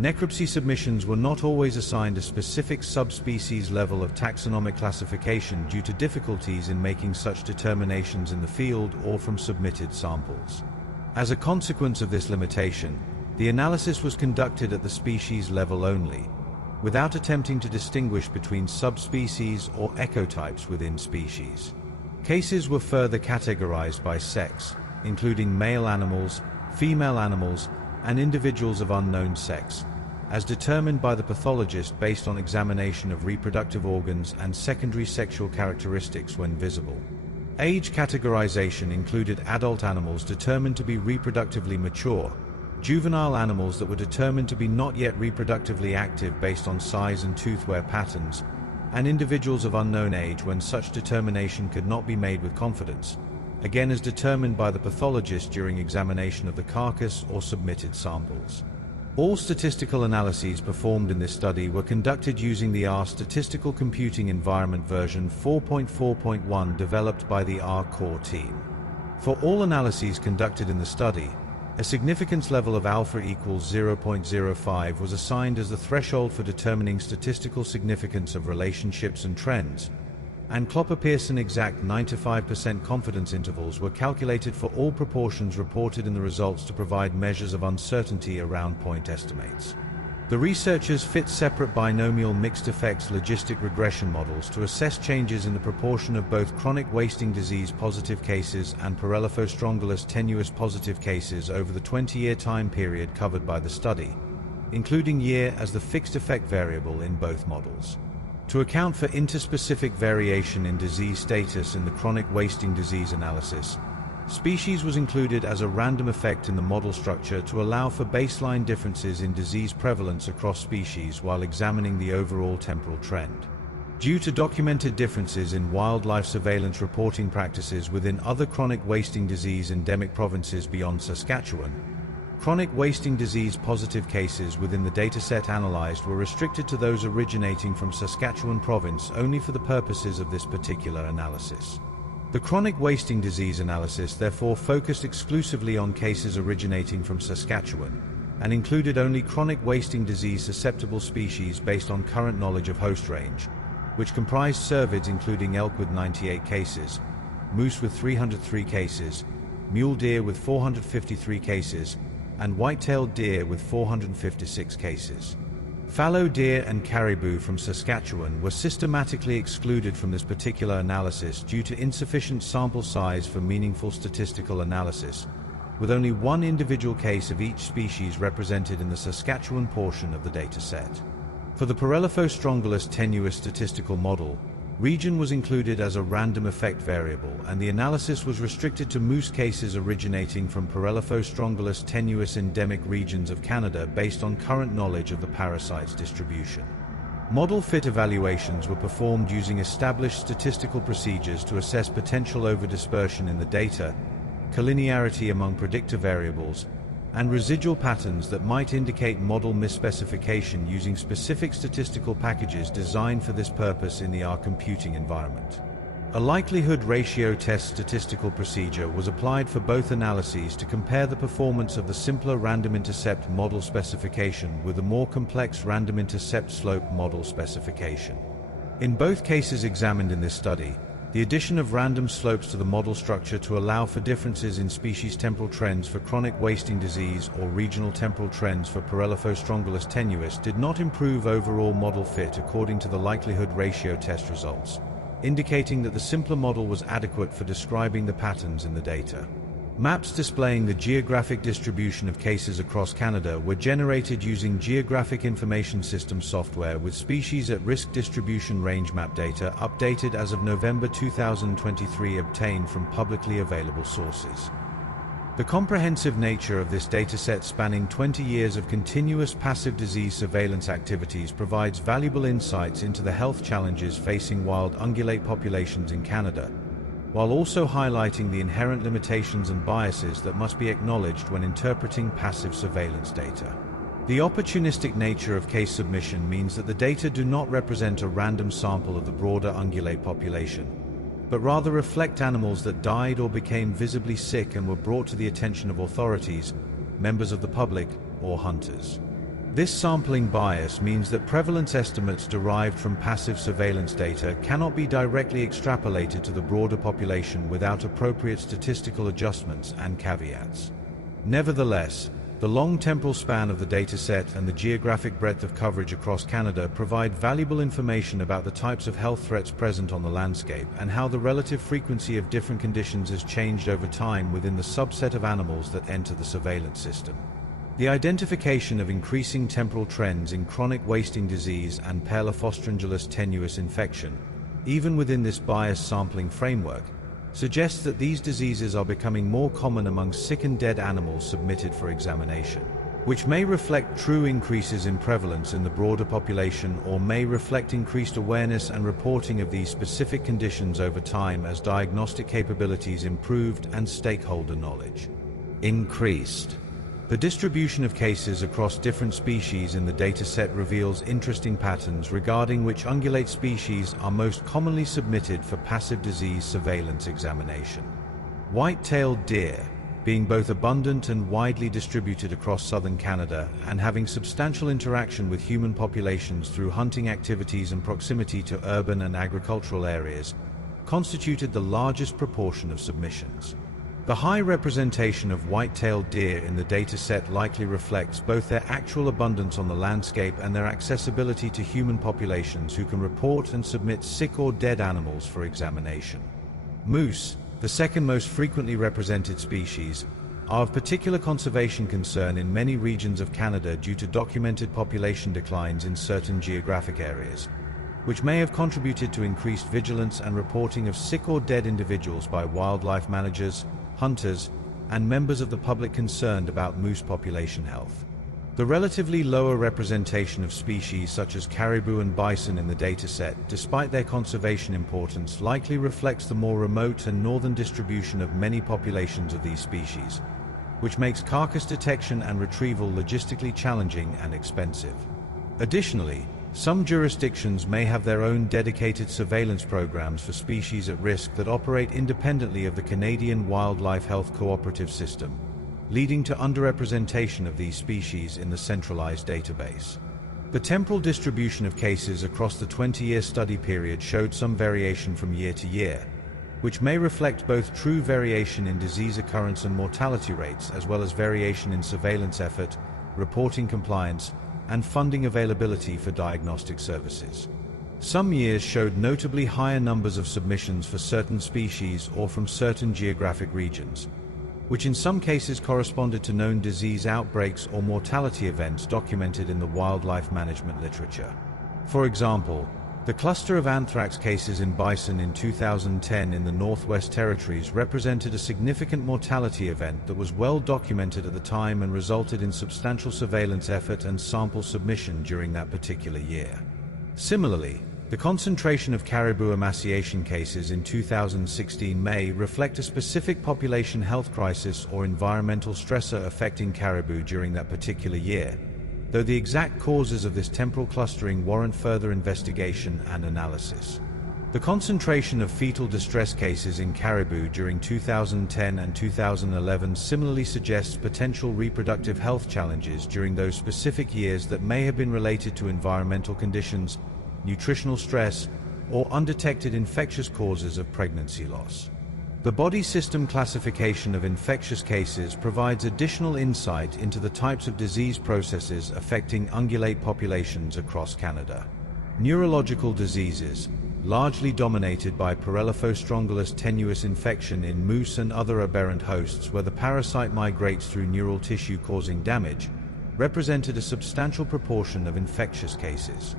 necropsy submissions were not always assigned a specific subspecies level of taxonomic classification due to difficulties in making such determinations in the field or from submitted samples. As a consequence of this limitation, the analysis was conducted at the species level only, without attempting to distinguish between subspecies or ecotypes within species. Cases were further categorized by sex, including male animals, female animals, and individuals of unknown sex, as determined by the pathologist based on examination of reproductive organs and secondary sexual characteristics when visible. Age categorization included adult animals determined to be reproductively mature, juvenile animals that were determined to be not yet reproductively active based on size and tooth wear patterns, and individuals of unknown age when such determination could not be made with confidence, again as determined by the pathologist during examination of the carcass or submitted samples. All statistical analyses performed in this study were conducted using the R Statistical Computing Environment version 4.4.1 developed by the R Core team. For all analyses conducted in the study, a significance level of alpha equals 0.05 was assigned as the threshold for determining statistical significance of relationships and trends, and Klopper-Pearson exact 95% confidence intervals were calculated for all proportions reported in the results to provide measures of uncertainty around point estimates. The researchers fit separate binomial mixed effects logistic regression models to assess changes in the proportion of both chronic wasting disease positive cases and Parelophostrongylus tenuis positive cases over the 20-year time period covered by the study, including year as the fixed effect variable in both models. To account for interspecific variation in disease status in the chronic wasting disease analysis, species was included as a random effect in the model structure to allow for baseline differences in disease prevalence across species while examining the overall temporal trend. Due to documented differences in wildlife surveillance reporting practices within other chronic wasting disease endemic provinces beyond Saskatchewan, chronic wasting disease positive cases within the dataset analyzed were restricted to those originating from Saskatchewan province only for the purposes of this particular analysis. The chronic wasting disease analysis therefore focused exclusively on cases originating from Saskatchewan and included only chronic wasting disease susceptible species based on current knowledge of host range, which comprised cervids including elk with 98 cases, moose with 303 cases, mule deer with 453 cases, and white-tailed deer with 456 cases. Fallow deer and caribou from Saskatchewan were systematically excluded from this particular analysis due to insufficient sample size for meaningful statistical analysis, with only one individual case of each species represented in the Saskatchewan portion of the dataset. For the Parelophostrongylus tenuis statistical model, region was included as a random effect variable, and the analysis was restricted to moose cases originating from Parelophostrongylus tenuis endemic regions of Canada based on current knowledge of the parasite's distribution. Model fit evaluations were performed using established statistical procedures to assess potential overdispersion in the data, collinearity among predictor variables, and residual patterns that might indicate model misspecification using specific statistical packages designed for this purpose in the R computing environment. A likelihood ratio test statistical procedure was applied for both analyses to compare the performance of the simpler random intercept model specification with the more complex random intercept slope model specification. In both cases examined in this study, the addition of random slopes to the model structure to allow for differences in species temporal trends for chronic wasting disease or regional temporal trends for Parelophostrongylus tenuis did not improve overall model fit according to the likelihood ratio test results, indicating that the simpler model was adequate for describing the patterns in the data. Maps displaying the geographic distribution of cases across Canada were generated using Geographic Information System software with species at risk distribution range map data updated as of November 2023 obtained from publicly available sources. The comprehensive nature of this dataset spanning 20 years of continuous passive disease surveillance activities provides valuable insights into the health challenges facing wild ungulate populations in Canada, while also highlighting the inherent limitations and biases that must be acknowledged when interpreting passive surveillance data. The opportunistic nature of case submission means that the data do not represent a random sample of the broader ungulate population, but rather reflect animals that died or became visibly sick and were brought to the attention of authorities, members of the public, or hunters. This sampling bias means that prevalence estimates derived from passive surveillance data cannot be directly extrapolated to the broader population without appropriate statistical adjustments and caveats. Nevertheless, the long temporal span of the dataset and the geographic breadth of coverage across Canada provide valuable information about the types of health threats present on the landscape and how the relative frequency of different conditions has changed over time within the subset of animals that enter the surveillance system. The identification of increasing temporal trends in chronic wasting disease and Parelophostrongylus tenuis infection, even within this biased sampling framework, suggests that these diseases are becoming more common among sick and dead animals submitted for examination, which may reflect true increases in prevalence in the broader population or may reflect increased awareness and reporting of these specific conditions over time as diagnostic capabilities improved and stakeholder knowledge increased. The distribution of cases across different species in the dataset reveals interesting patterns regarding which ungulate species are most commonly submitted for passive disease surveillance examination. White-tailed deer, being both abundant and widely distributed across southern Canada and having substantial interaction with human populations through hunting activities and proximity to urban and agricultural areas, constituted the largest proportion of submissions. The high representation of white-tailed deer in the dataset likely reflects both their actual abundance on the landscape and their accessibility to human populations who can report and submit sick or dead animals for examination. Moose, the second most frequently represented species, are of particular conservation concern in many regions of Canada due to documented population declines in certain geographic areas, which may have contributed to increased vigilance and reporting of sick or dead individuals by wildlife managers, hunters, and members of the public concerned about moose population health. The relatively lower representation of species such as caribou and bison in the dataset, despite their conservation importance, likely reflects the more remote and northern distribution of many populations of these species, which makes carcass detection and retrieval logistically challenging and expensive. Additionally, some jurisdictions may have their own dedicated surveillance programs for species at risk that operate independently of the Canadian Wildlife Health Cooperative System, leading to underrepresentation of these species in the centralized database. The temporal distribution of cases across the 20-year study period showed some variation from year to year, which may reflect both true variation in disease occurrence and mortality rates as well as variation in surveillance effort, reporting compliance, and funding availability for diagnostic services. Some years showed notably higher numbers of submissions for certain species or from certain geographic regions, which in some cases corresponded to known disease outbreaks or mortality events documented in the wildlife management literature. For example, the cluster of anthrax cases in bison in 2010 in the Northwest Territories represented a significant mortality event that was well documented at the time and resulted in substantial surveillance effort and sample submission during that particular year. Similarly, the concentration of caribou emaciation cases in 2016 may reflect a specific population health crisis or environmental stressor affecting caribou during that particular year, though the exact causes of this temporal clustering warrant further investigation and analysis. The concentration of fetal distress cases in caribou during 2010 and 2011 similarly suggests potential reproductive health challenges during those specific years that may have been related to environmental conditions, nutritional stress, or undetected infectious causes of pregnancy loss. The body system classification of infectious cases provides additional insight into the types of disease processes affecting ungulate populations across Canada. Neurological diseases, largely dominated by Parelophostrongylus tenuis infection in moose and other aberrant hosts where the parasite migrates through neural tissue causing damage, represented a substantial proportion of infectious cases.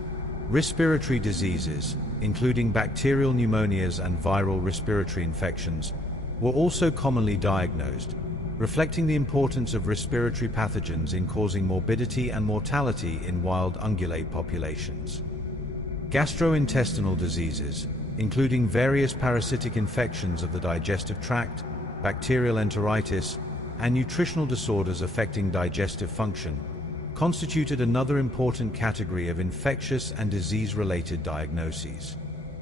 Respiratory diseases, including bacterial pneumonias and viral respiratory infections, were also commonly diagnosed, reflecting the importance of respiratory pathogens in causing morbidity and mortality in wild ungulate populations. Gastrointestinal diseases, including various parasitic infections of the digestive tract, bacterial enteritis, and nutritional disorders affecting digestive function, constituted another important category of infectious and disease-related diagnoses.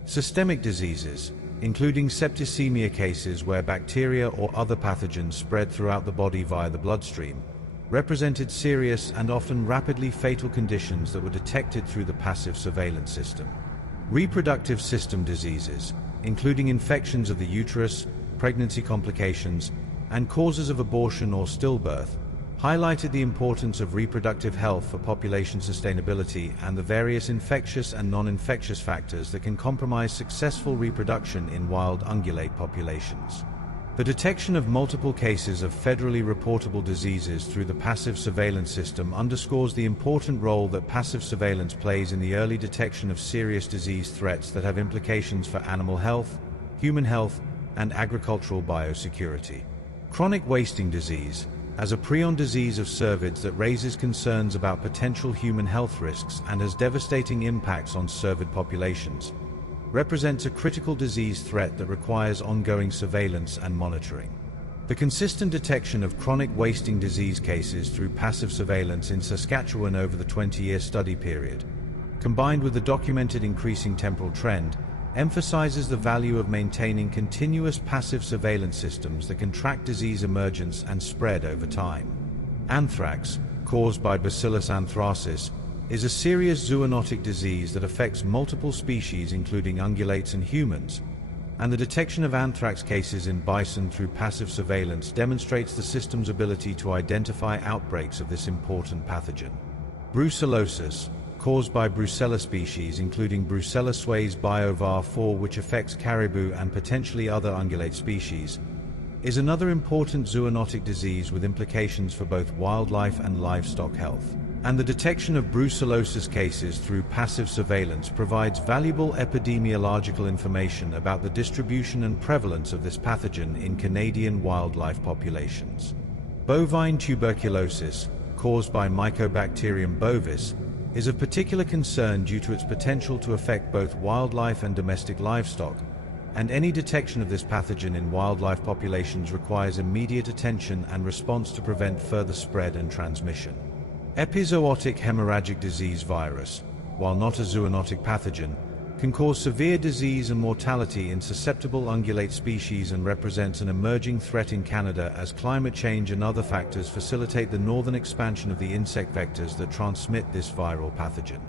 Systemic diseases, including septicemia cases where bacteria or other pathogens spread throughout the body via the bloodstream, represented serious and often rapidly fatal conditions that were detected through the passive surveillance system. Reproductive system diseases, including infections of the uterus, pregnancy complications, and causes of abortion or stillbirth, highlighted the importance of reproductive health for population sustainability and the various infectious and non-infectious factors that can compromise successful reproduction in wild ungulate populations. The detection of multiple cases of federally reportable diseases through the passive surveillance system underscores the important role that passive surveillance plays in the early detection of serious disease threats that have implications for animal health, human health, and agricultural biosecurity. Chronic wasting disease, as a prion disease of cervids that raises concerns about potential human health risks and has devastating impacts on cervid populations, represents a critical disease threat that requires ongoing surveillance and monitoring. The consistent detection of chronic wasting disease cases through passive surveillance in Saskatchewan over the 20-year study period, combined with the documented increasing temporal trend, emphasizes the value of maintaining continuous passive surveillance systems that can track disease emergence and spread over time. Anthrax, caused by Bacillus anthracis, is a serious zoonotic disease that affects multiple species including ungulates and humans, and the detection of anthrax cases in bison through passive surveillance demonstrates the system's ability to identify outbreaks of this important pathogen. Brucellosis, caused by Brucella species including Brucella suis biovar4, which affects caribou and potentially other ungulate species, is another important zoonotic disease with implications for both wildlife and livestock health. And the detection of brucellosis cases through passive surveillance provides valuable epidemiological information about the distribution and prevalence of this pathogen in Canadian wildlife populations. Bovine tuberculosis, caused by Mycobacterium bovis, is of particular concern due to its potential to affect both wildlife and domestic livestock, and any detection of this pathogen in wildlife populations requires immediate attention and response to prevent further spread and transmission. Epizootic hemorrhagic disease virus, while not a zoonotic pathogen, can cause severe disease and mortality in susceptible ungulate species and represents an emerging threat in Canada as climate change and other factors facilitate the northern expansion of the insect vectors that transmit this viral pathogen.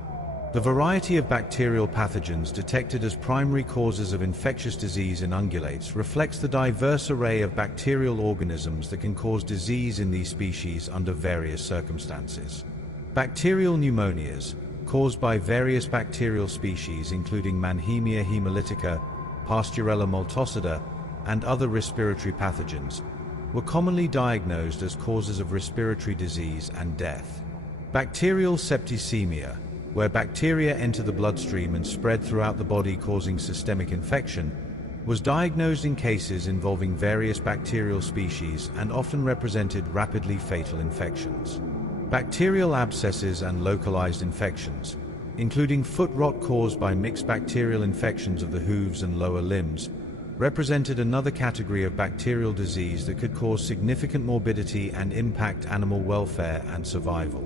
The variety of bacterial pathogens detected as primary causes of infectious disease in ungulates reflects the diverse array of bacterial organisms that can cause disease in these species under various circumstances. Bacterial pneumonias, caused by various bacterial species including Mannheimia hemolytica, Pasteurella multocida, and other respiratory pathogens, were commonly diagnosed as causes of respiratory disease and death. Bacterial septicemia, where bacteria enter the bloodstream and spread throughout the body causing systemic infection, was diagnosed in cases involving various bacterial species and often represented rapidly fatal infections. Bacterial abscesses and localized infections, including foot rot caused by mixed bacterial infections of the hooves and lower limbs, represented another category of bacterial disease that could cause significant morbidity and impact animal welfare and survival.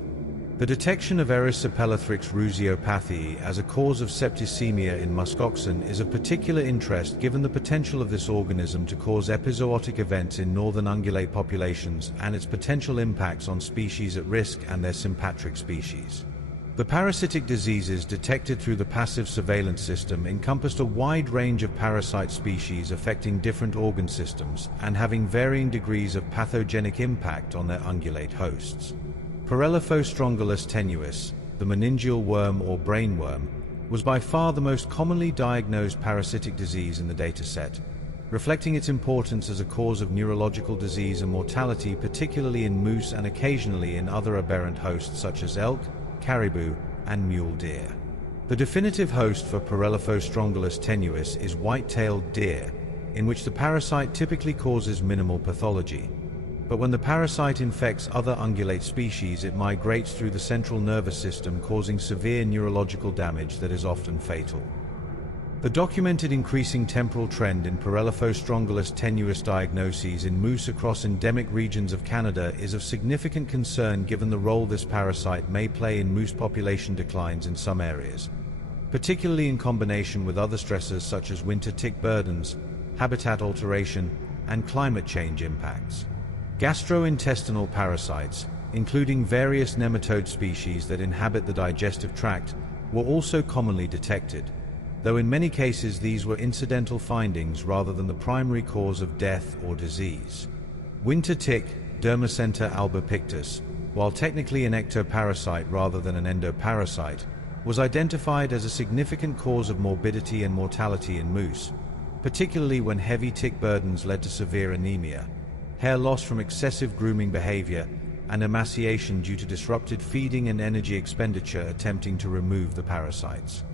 The detection of Erysipelathrix rhusiopathiae as a cause of septicemia in muskoxen is of particular interest given the potential of this organism to cause epizootic events in northern ungulate populations and its potential impacts on species at risk and their sympatric species. The parasitic diseases detected through the passive surveillance system encompassed a wide range of parasite species affecting different organ systems and having varying degrees of pathogenic impact on their ungulate hosts. Parelophostrongylus tenuis, the meningeal worm or brainworm, was by far the most commonly diagnosed parasitic disease in the dataset, reflecting its importance as a cause of neurological disease and mortality, particularly in moose and occasionally in other aberrant hosts such as elk, caribou, and mule deer. The definitive host for Parelophostrongylus tenuis is white-tailed deer, in which the parasite typically causes minimal pathology. But when the parasite infects other ungulate species, it migrates through the central nervous system, causing severe neurological damage that is often fatal. The documented increasing temporal trend in Parelophostrongylus tenuis diagnoses in moose across endemic regions of Canada is of significant concern given the role this parasite may play in moose population declines in some areas, particularly in combination with other stressors such as winter tick burdens, habitat alteration, and climate change impacts. Gastrointestinal parasites, including various nematode species that inhabit the digestive tract, were also commonly detected, though in many cases these were incidental findings rather than the primary cause of death or disease. Winter tick, Dermacentor albopictus, while technically an ectoparasite rather than an endoparasite, was identified as a significant cause of morbidity and mortality in moose, particularly when heavy tick burdens led to severe anemia, hair loss from excessive grooming behavior, and emaciation due to disrupted feeding and energy expenditure attempting to remove the parasites.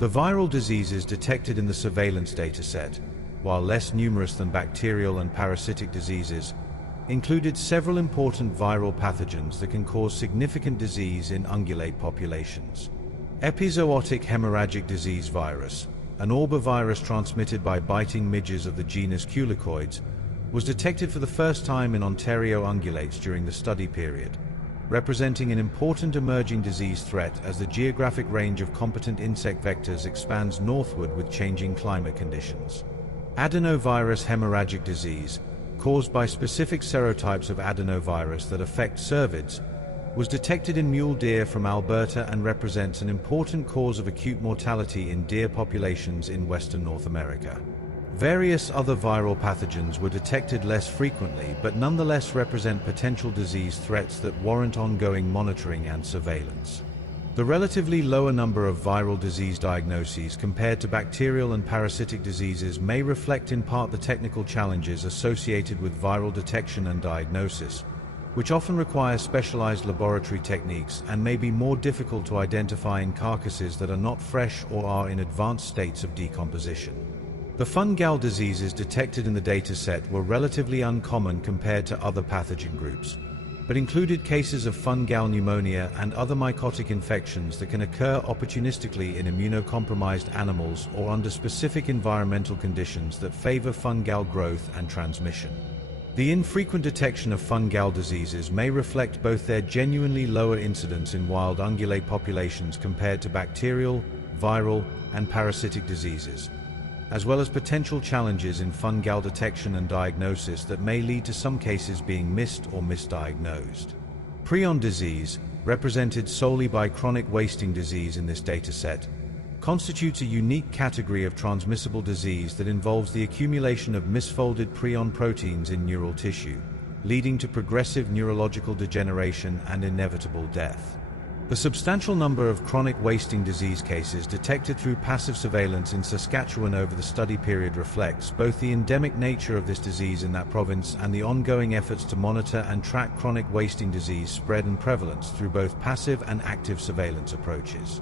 The viral diseases detected in the surveillance dataset, while less numerous than bacterial and parasitic diseases, included several important viral pathogens that can cause significant disease in ungulate populations. Epizootic hemorrhagic disease virus, an orbovirus transmitted by biting midges of the genus Culicoides, was detected for the first time in Ontario ungulates during the study period, representing an important emerging disease threat as the geographic range of competent insect vectors expands northward with changing climate conditions. Adenovirus hemorrhagic disease, caused by specific serotypes of adenovirus that affect cervids, was detected in mule deer from Alberta and represents an important cause of acute mortality in deer populations in western North America. Various other viral pathogens were detected less frequently but nonetheless represent potential disease threats that warrant ongoing monitoring and surveillance. The relatively lower number of viral disease diagnoses compared to bacterial and parasitic diseases may reflect in part the technical challenges associated with viral detection and diagnosis, which often require specialized laboratory techniques and may be more difficult to identify in carcasses that are not fresh or are in advanced states of decomposition. The fungal diseases detected in the dataset were relatively uncommon compared to other pathogen groups, but included cases of fungal pneumonia and other mycotic infections that can occur opportunistically in immunocompromised animals or under specific environmental conditions that favor fungal growth and transmission. The infrequent detection of fungal diseases may reflect both their genuinely lower incidence in wild ungulate populations compared to bacterial, viral, and parasitic diseases, as well as potential challenges in fungal detection and diagnosis that may lead to some cases being missed or misdiagnosed. Prion disease, represented solely by chronic wasting disease in this dataset, constitutes a unique category of transmissible disease that involves the accumulation of misfolded prion proteins in neural tissue, leading to progressive neurological degeneration and inevitable death. The substantial number of chronic wasting disease cases detected through passive surveillance in Saskatchewan over the study period reflects both the endemic nature of this disease in that province and the ongoing efforts to monitor and track chronic wasting disease spread and prevalence through both passive and active surveillance approaches.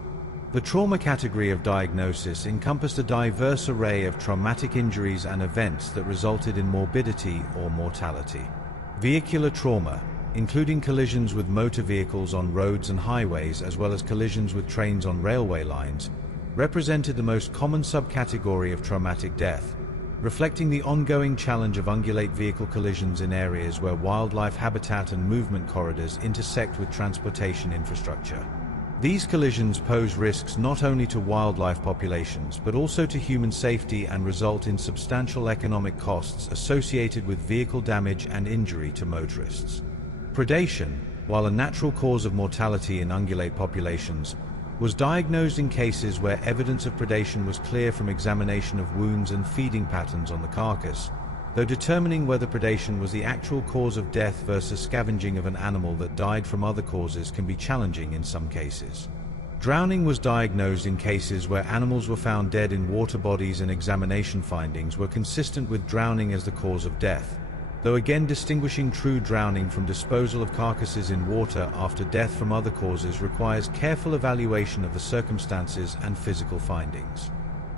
The trauma category of diagnosis encompassed a diverse array of traumatic injuries and events that resulted in morbidity or mortality. Vehicular trauma, including collisions with motor vehicles on roads and highways as well as collisions with trains on railway lines, represented the most common subcategory of traumatic death, reflecting the ongoing challenge of ungulate vehicle collisions in areas where wildlife habitat and movement corridors intersect with transportation infrastructure. These collisions pose risks not only to wildlife populations but also to human safety and result in substantial economic costs associated with vehicle damage and injury to motorists. Predation, while a natural cause of mortality in ungulate populations, was diagnosed in cases where evidence of predation was clear from examination of wounds and feeding patterns on the carcass, though determining whether predation was the actual cause of death versus scavenging of an animal that died from other causes can be challenging in some cases. Drowning was diagnosed in cases where animals were found dead in water bodies and examination findings were consistent with drowning as the cause of death, though again distinguishing true drowning from disposal of carcasses in water after death from other causes requires careful evaluation of the circumstances and physical findings.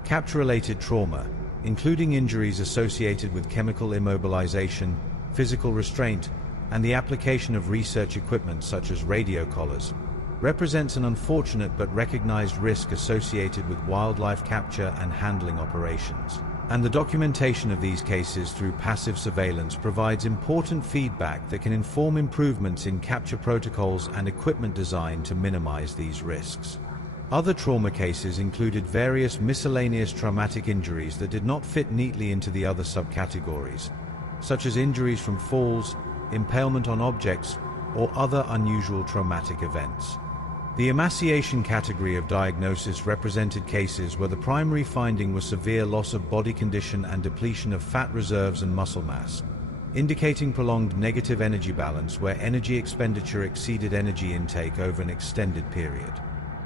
Capture-related trauma, including injuries associated with chemical immobilization, physical restraint, and the application of research equipment such as radio collars, represents an unfortunate but recognized risk associated with wildlife capture and handling operations, and the documentation of these cases through passive surveillance provides important feedback that can inform improvements in capture protocols and equipment design to minimize these risks. Other trauma cases included various miscellaneous traumatic injuries that did not fit neatly into the other subcategories, such as injuries from falls, impalement on objects, or other unusual traumatic events. The emaciation category of diagnosis represented cases where the primary finding was severe loss of body condition and depletion of fat reserves and muscle mass, indicating prolonged negative energy balance where energy expenditure exceeded energy intake over an extended period.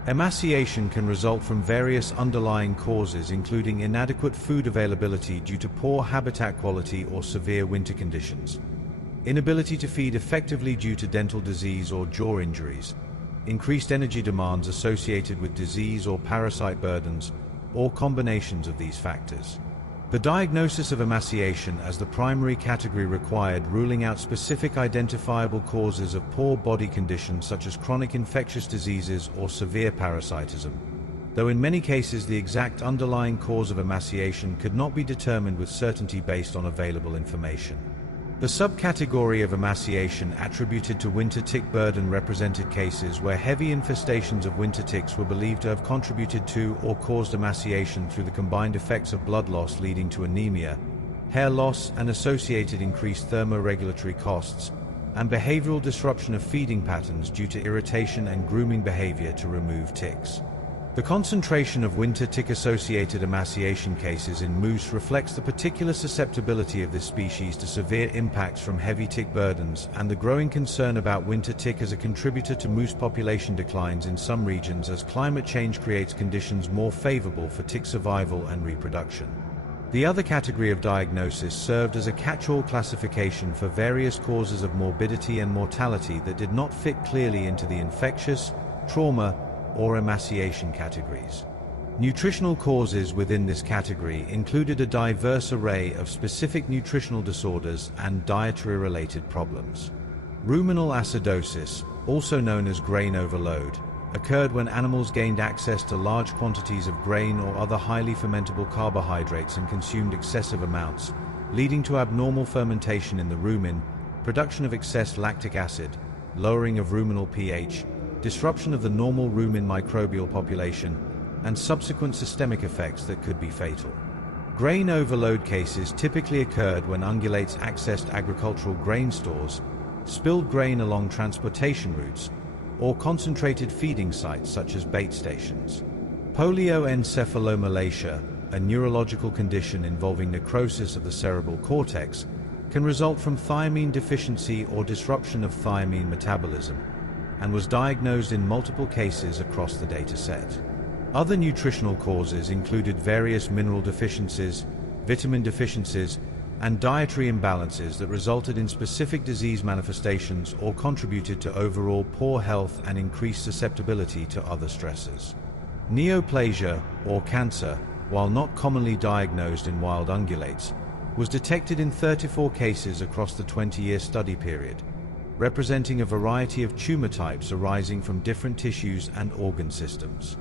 Emaciation can result from various underlying causes including inadequate food availability due to poor habitat quality or severe winter conditions, inability to feed effectively due to dental disease or jaw injuries, increased energy demands associated with disease or parasite burdens, or combinations of these factors. The diagnosis of emaciation as the primary category required ruling out specific identifiable causes of poor body condition such as chronic infectious diseases or severe parasitism, though in many cases the exact underlying cause of emaciation could not be determined with certainty based on available information. The subcategory of emaciation attributed to winter tick burden represented cases where heavy infestations of winter ticks were believed to have contributed to or caused emaciation through the combined effects of blood loss leading to anemia, hair loss and associated increased thermoregulatory costs, and behavioral disruption of feeding patterns due to irritation and grooming behavior to remove ticks. The concentration of winter tick-associated emaciation cases in moose reflects the particular susceptibility of this species to severe impacts from heavy tick burdens and the growing concern about winter tick as a contributor to moose population declines in some regions as climate change creates conditions more favorable for tick survival and reproduction. The other category of diagnosis served as a catch-all classification for various causes of morbidity and mortality that did not fit clearly into the infectious, trauma, or emaciation categories. Nutritional causes within this category included a diverse array of specific nutritional disorders and dietary-related problems. Ruminal acidosis, also known as grain overload, occurred when animals gained access to large quantities of grain or other highly fermentable carbohydrates and consumed excessive amounts, leading to abnormal fermentation in the rumen, production of excess lactic acid, lowering of ruminal pH, disruption of the normal rumen microbial population, and subsequent systemic effects that could be fatal. Grain overload cases typically occurred when ungulates accessed agricultural grain stores, spilled grain along transportation routes, or concentrated feeding sites such as bait stations. Polioencephalomalacia, a neurological condition involving necrosis of the cerebral cortex, can result from thiamine deficiency or disruption of thiamine metabolism, and was diagnosed in multiple cases across the dataset. Other nutritional causes included various mineral deficiencies, vitamin deficiencies, and dietary imbalances that resulted in specific disease manifestations or contributed to overall poor health and increased susceptibility to other stressors. Neoplasia, or cancer, while not commonly diagnosed in wild ungulates, was detected in 34 cases across the 20-year study period, representing a variety of tumor types arising from different tissues and organ systems.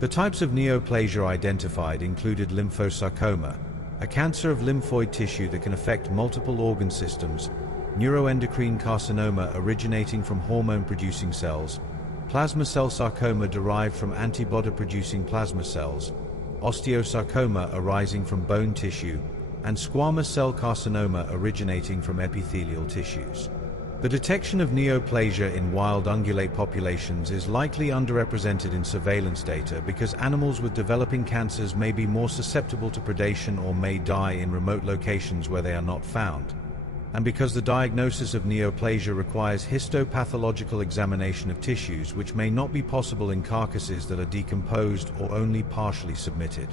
The types of neoplasia identified included lymphosarcoma, a cancer of lymphoid tissue that can affect multiple organ systems, neuroendocrine carcinoma originating from hormone-producing cells, plasma cell sarcoma derived from antibody-producing plasma cells, osteosarcoma arising from bone tissue, and squamous cell carcinoma originating from epithelial tissues. The detection of neoplasia in wild ungulate populations is likely underrepresented in surveillance data because animals with developing cancers may be more susceptible to predation or may die in remote locations where they are not found, and because the diagnosis of neoplasia requires histopathological examination of tissues which may not be possible in carcasses that are decomposed or only partially submitted.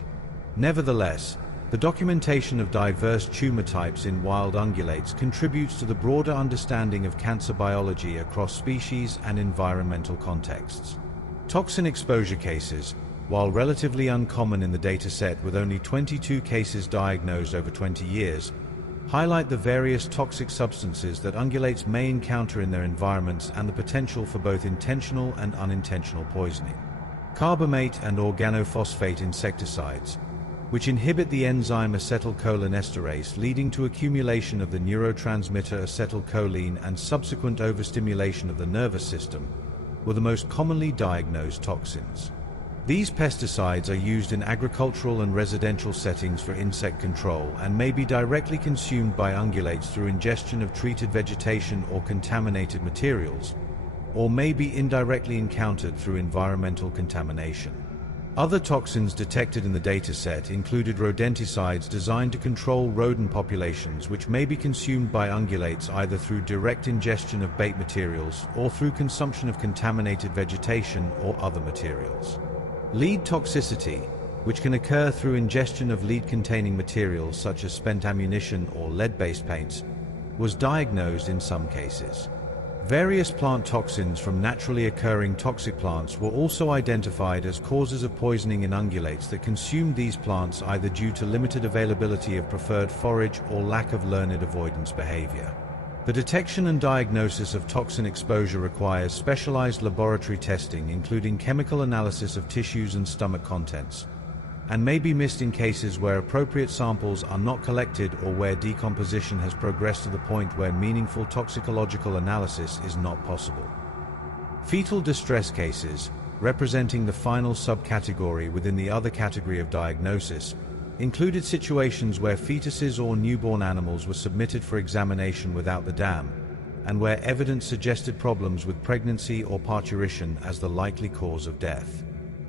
Nevertheless, the documentation of diverse tumor types in wild ungulates contributes to the broader understanding of cancer biology across species and environmental contexts. Toxin exposure cases, while relatively uncommon in the dataset with only 22 cases diagnosed over 20 years, highlight the various toxic substances that ungulates may encounter in their environments and the potential for both intentional and unintentional poisoning. Carbamate and organophosphate insecticides, which inhibit the enzyme acetylcholinesterase, leading to accumulation of the neurotransmitter acetylcholine and subsequent overstimulation of the nervous system, were the most commonly diagnosed toxins. These pesticides are used in agricultural and residential settings for insect control and may be directly consumed by ungulates through ingestion of treated vegetation or contaminated materials, or may be indirectly encountered through environmental contamination. Other toxins detected in the dataset included rodenticides designed to control rodent populations, which may be consumed by ungulates either through direct ingestion of bait materials or through consumption of contaminated vegetation or other materials. Lead toxicity, which can occur through ingestion of lead-containing materials such as spent ammunition or lead-based paints, was diagnosed in some cases. Various plant toxins from naturally occurring toxic plants were also identified as causes of poisoning in ungulates that consumed these plants either due to limited availability of preferred forage or lack of learned avoidance behavior. The detection and diagnosis of toxin exposure requires specialized laboratory testing, including chemical analysis of tissues and stomach contents, and may be missed in cases where appropriate samples are not collected or where decomposition has progressed to the point where meaningful toxicological analysis is not possible. Fetal distress cases, representing the final subcategory within the other category of diagnosis, included situations where fetuses or newborn animals were submitted for examination without the dam, and where evidence suggested problems with pregnancy or parturition as the likely cause of death.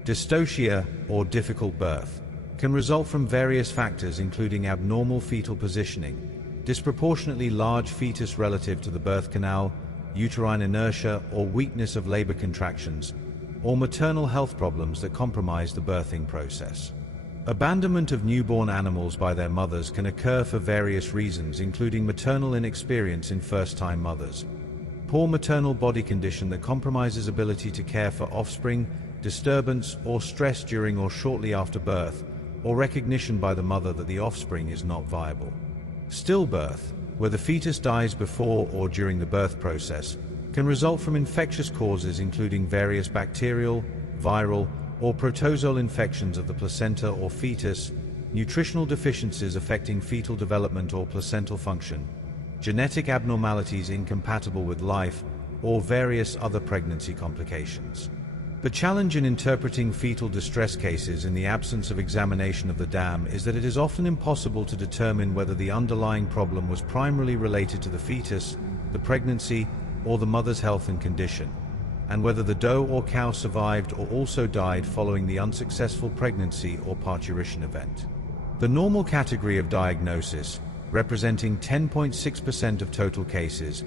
Dystocia, or difficult birth, can result from various factors including abnormal fetal positioning, disproportionately large fetus relative to the birth canal, uterine inertia or weakness of labor contractions, or maternal health problems that compromise the birthing process. Abandonment of newborn animals by their mothers can occur for various reasons, including maternal inexperience in first-time mothers, poor maternal body condition that compromises ability to care for offspring, disturbance or stress during or shortly after birth, or recognition by the mother that the offspring is not viable. Stillbirth, where the fetus dies before or during the birth process, can result from infectious causes including various bacterial, viral, or protozoal infections of the placenta or fetus, nutritional deficiencies affecting fetal development or placental function, genetic abnormalities incompatible with life, or various other pregnancy complications. The challenge in interpreting fetal distress cases in the absence of examination of the dam is that it is often impossible to determine whether the underlying problem was primarily related to the fetus, the pregnancy, or the mother's health and condition, and whether the doe or cow survived or also died following the unsuccessful pregnancy or parturition event. The normal category of diagnosis, representing 10.6% of total cases,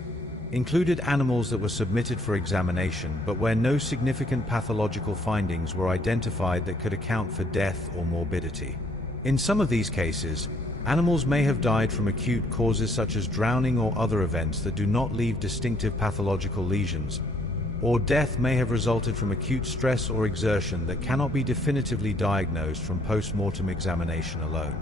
included animals that were submitted for examination but where no significant pathological findings were identified that could account for death or morbidity. In some of these cases, animals may have died from acute causes such as drowning or other events that do not leave distinctive pathological lesions, or death may have resulted from acute stress or exertion that cannot be definitively diagnosed from post-mortem examination alone.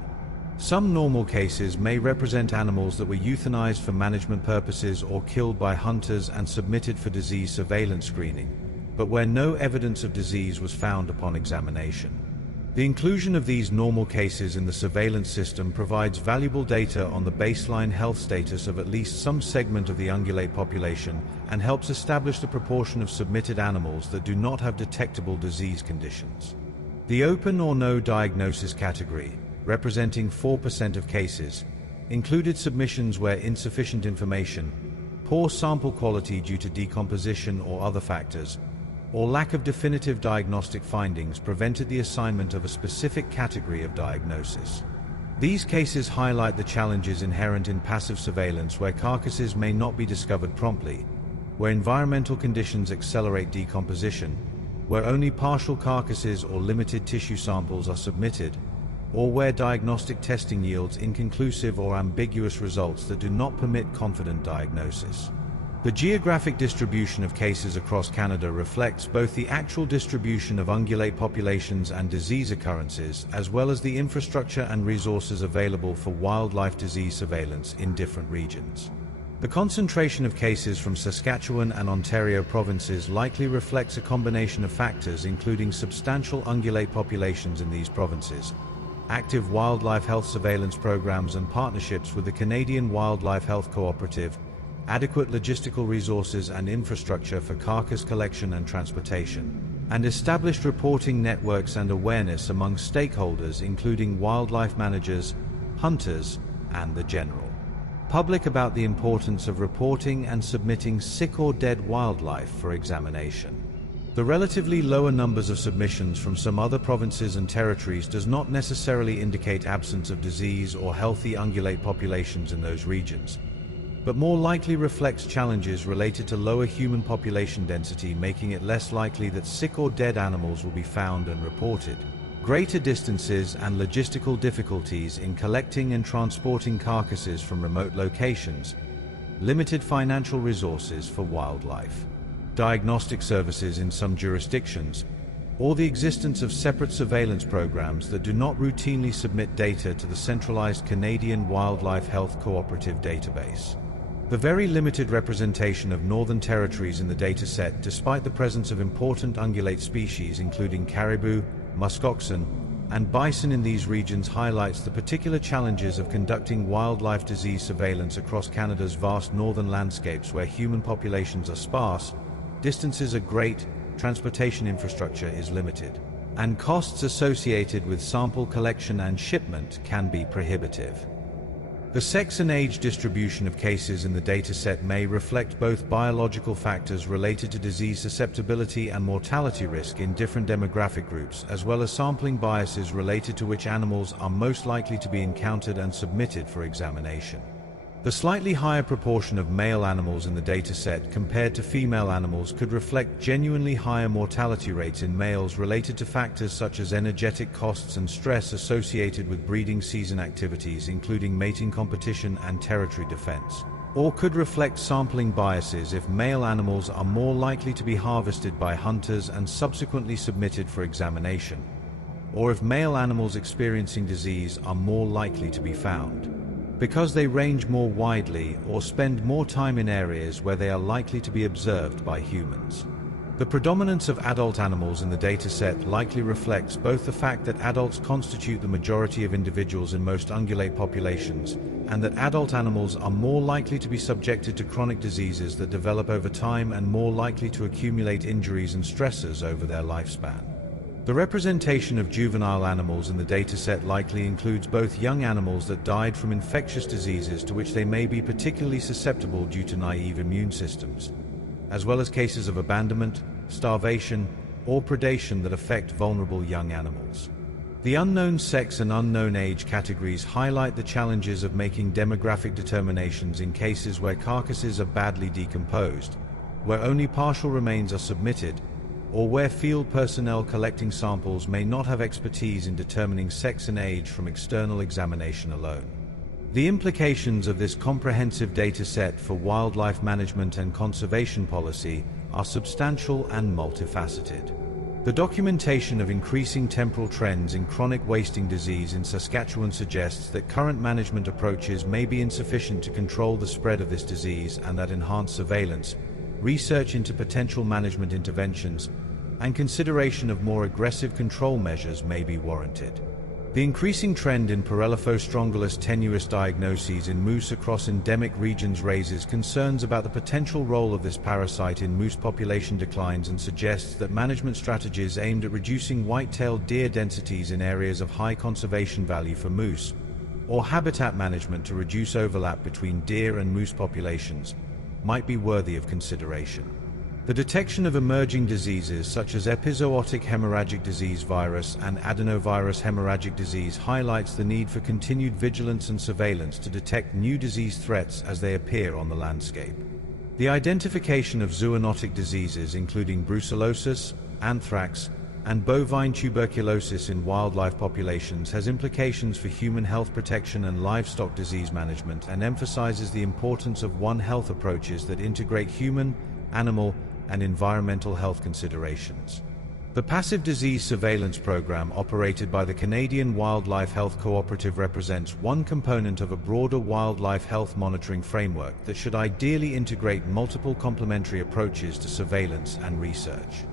Some normal cases may represent animals that were euthanized for management purposes or killed by hunters and submitted for disease surveillance screening, but where no evidence of disease was found upon examination. The inclusion of these normal cases in the surveillance system provides valuable data on the baseline health status of at least some segment of the ungulate population and helps establish the proportion of submitted animals that do not have detectable disease conditions. The open or no diagnosis category, representing 4% of cases, included submissions where insufficient information, poor sample quality due to decomposition or other factors, or lack of definitive diagnostic findings prevented the assignment of a specific category of diagnosis. These cases highlight the challenges inherent in passive surveillance where carcasses may not be discovered promptly, where environmental conditions accelerate decomposition, where only partial carcasses or limited tissue samples are submitted, or where diagnostic testing yields inconclusive or ambiguous results that do not permit confident diagnosis. The geographic distribution of cases across Canada reflects both the actual distribution of ungulate populations and disease occurrences, as well as the infrastructure and resources available for wildlife disease surveillance in different regions. The concentration of cases from Saskatchewan and Ontario provinces likely reflects a combination of factors including substantial ungulate populations in these provinces, active wildlife health surveillance programs and partnerships with the Canadian Wildlife Health Cooperative, adequate logistical resources and infrastructure for carcass collection and transportation, and established reporting networks and awareness among stakeholders including wildlife managers, hunters, and the general public about the importance of reporting and submitting sick or dead wildlife for examination. The relatively lower numbers of submissions from some other provinces and territories does not necessarily indicate absence of disease or healthy ungulate populations in those regions, but more likely reflects challenges related to lower human population density, making it less likely that sick or dead animals will be found and reported. Greater distances and logistical difficulties in collecting and transporting carcasses from remote locations, limited financial resources for wildlife diagnostic services in some jurisdictions, or the existence of separate surveillance programs that do not routinely submit data to the centralized Canadian Wildlife Health Cooperative database. The very limited representation of northern territories in the dataset, despite the presence of important ungulate species including caribou, muskoxen, and bison in these regions, highlights the particular challenges of conducting wildlife disease surveillance across Canada's vast northern landscapes where human populations are sparse, distances are great, transportation infrastructure is limited, and costs associated with sample collection and shipment can be prohibitive. The sex and age distribution of cases in the dataset may reflect both biological factors related to disease susceptibility and mortality risk in different demographic groups, as well as sampling biases related to which animals are most likely to be encountered and submitted for examination. The slightly higher proportion of male animals in the dataset compared to female animals could reflect genuinely higher mortality rates in males related to factors such as energetic costs and stress associated with breeding season activities including mating competition and territory defense, or could reflect sampling biases if male animals are more likely to be harvested by hunters and subsequently submitted for examination, or if male animals experiencing disease are more likely to be found, because they range more widely or spend more time in areas where they are likely to be observed by humans. The predominance of adult animals in the dataset likely reflects both the fact that adults constitute the majority of individuals in most ungulate populations, and that adult animals are more likely to be subjected to chronic diseases that develop over time and more likely to accumulate injuries and stressors over their lifespan. The representation of juvenile animals in the dataset likely includes both young animals that died from infectious diseases to which they may be particularly susceptible due to naive immune systems, as well as cases of abandonment, starvation, or predation that affect vulnerable young animals. The unknown sex and unknown age categories highlight the challenges of making demographic determinations in cases where carcasses are badly decomposed, where only partial remains are submitted, or where field personnel collecting samples may not have expertise in determining sex and age from external examination alone. The implications of this comprehensive data set for wildlife management and conservation policy are substantial and multifaceted. The documentation of increasing temporal trends in chronic wasting disease in Saskatchewan suggests that current management approaches may be insufficient to control the spread of this disease, and that enhanced surveillance, research into potential management interventions, and consideration of more aggressive control measures may be warranted. The increasing trend in Parelophostrongylus tenuis diagnoses in moose across endemic regions raises concerns about the potential role of this parasite in moose population declines and suggests that management strategies aimed at reducing white-tailed deer densities in areas of high conservation value for moose, or habitat management to reduce overlap between deer and moose populations, might be worthy of consideration. The detection of emerging diseases such as epizootic hemorrhagic disease virus and adenovirus hemorrhagic disease highlights the need for continued vigilance and surveillance to detect new disease threats as they appear on the landscape. The identification of zoonotic diseases including brucellosis, anthrax, and bovine tuberculosis in wildlife populations has implications for human health protection and livestock disease management and emphasizes the importance of One Health approaches that integrate human, animal, and environmental health considerations. The Passive Disease Surveillance Program operated by the Canadian Wildlife Health Cooperative represents one component of a broader wildlife health monitoring framework that should ideally integrate multiple complementary approaches to surveillance and research.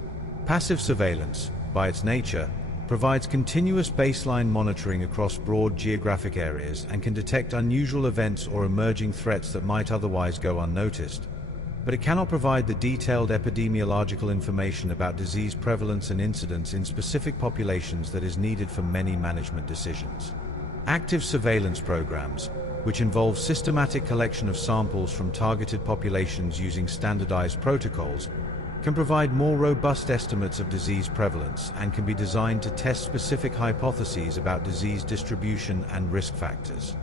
Passive surveillance, by its nature, provides continuous baseline monitoring across broad geographic areas and can detect unusual events or emerging threats that might otherwise go unnoticed. But it cannot provide the detailed epidemiological information about disease prevalence and incidence in specific populations that is needed for many management decisions. Active surveillance programs, which involve systematic collection of samples from targeted populations using standardized protocols, can provide more robust estimates of disease prevalence and can be designed to test specific hypotheses about disease distribution and risk factors.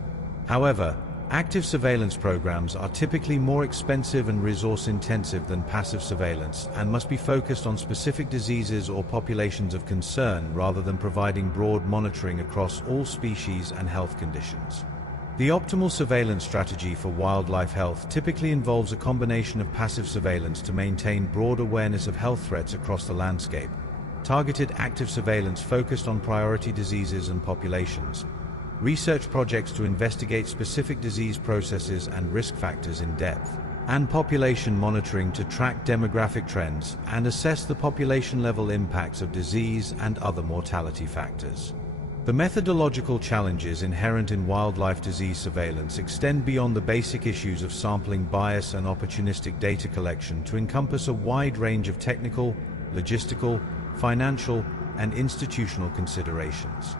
However, active surveillance programs are typically more expensive and resource-intensive than passive surveillance and must be focused on specific diseases or populations of concern rather than providing broad monitoring across all species and health conditions. The optimal surveillance strategy for wildlife health typically involves a combination of passive surveillance to maintain broad awareness of health threats across the landscape, targeted active surveillance focused on priority diseases and populations, research projects to investigate specific disease processes and risk factors in depth, and population monitoring to track demographic trends and assess the population-level impacts of disease and other mortality factors. The methodological challenges inherent in wildlife disease surveillance extend beyond the basic issues of sampling bias and opportunistic data collection to encompass a wide range of technical, logistical, financial, and institutional considerations.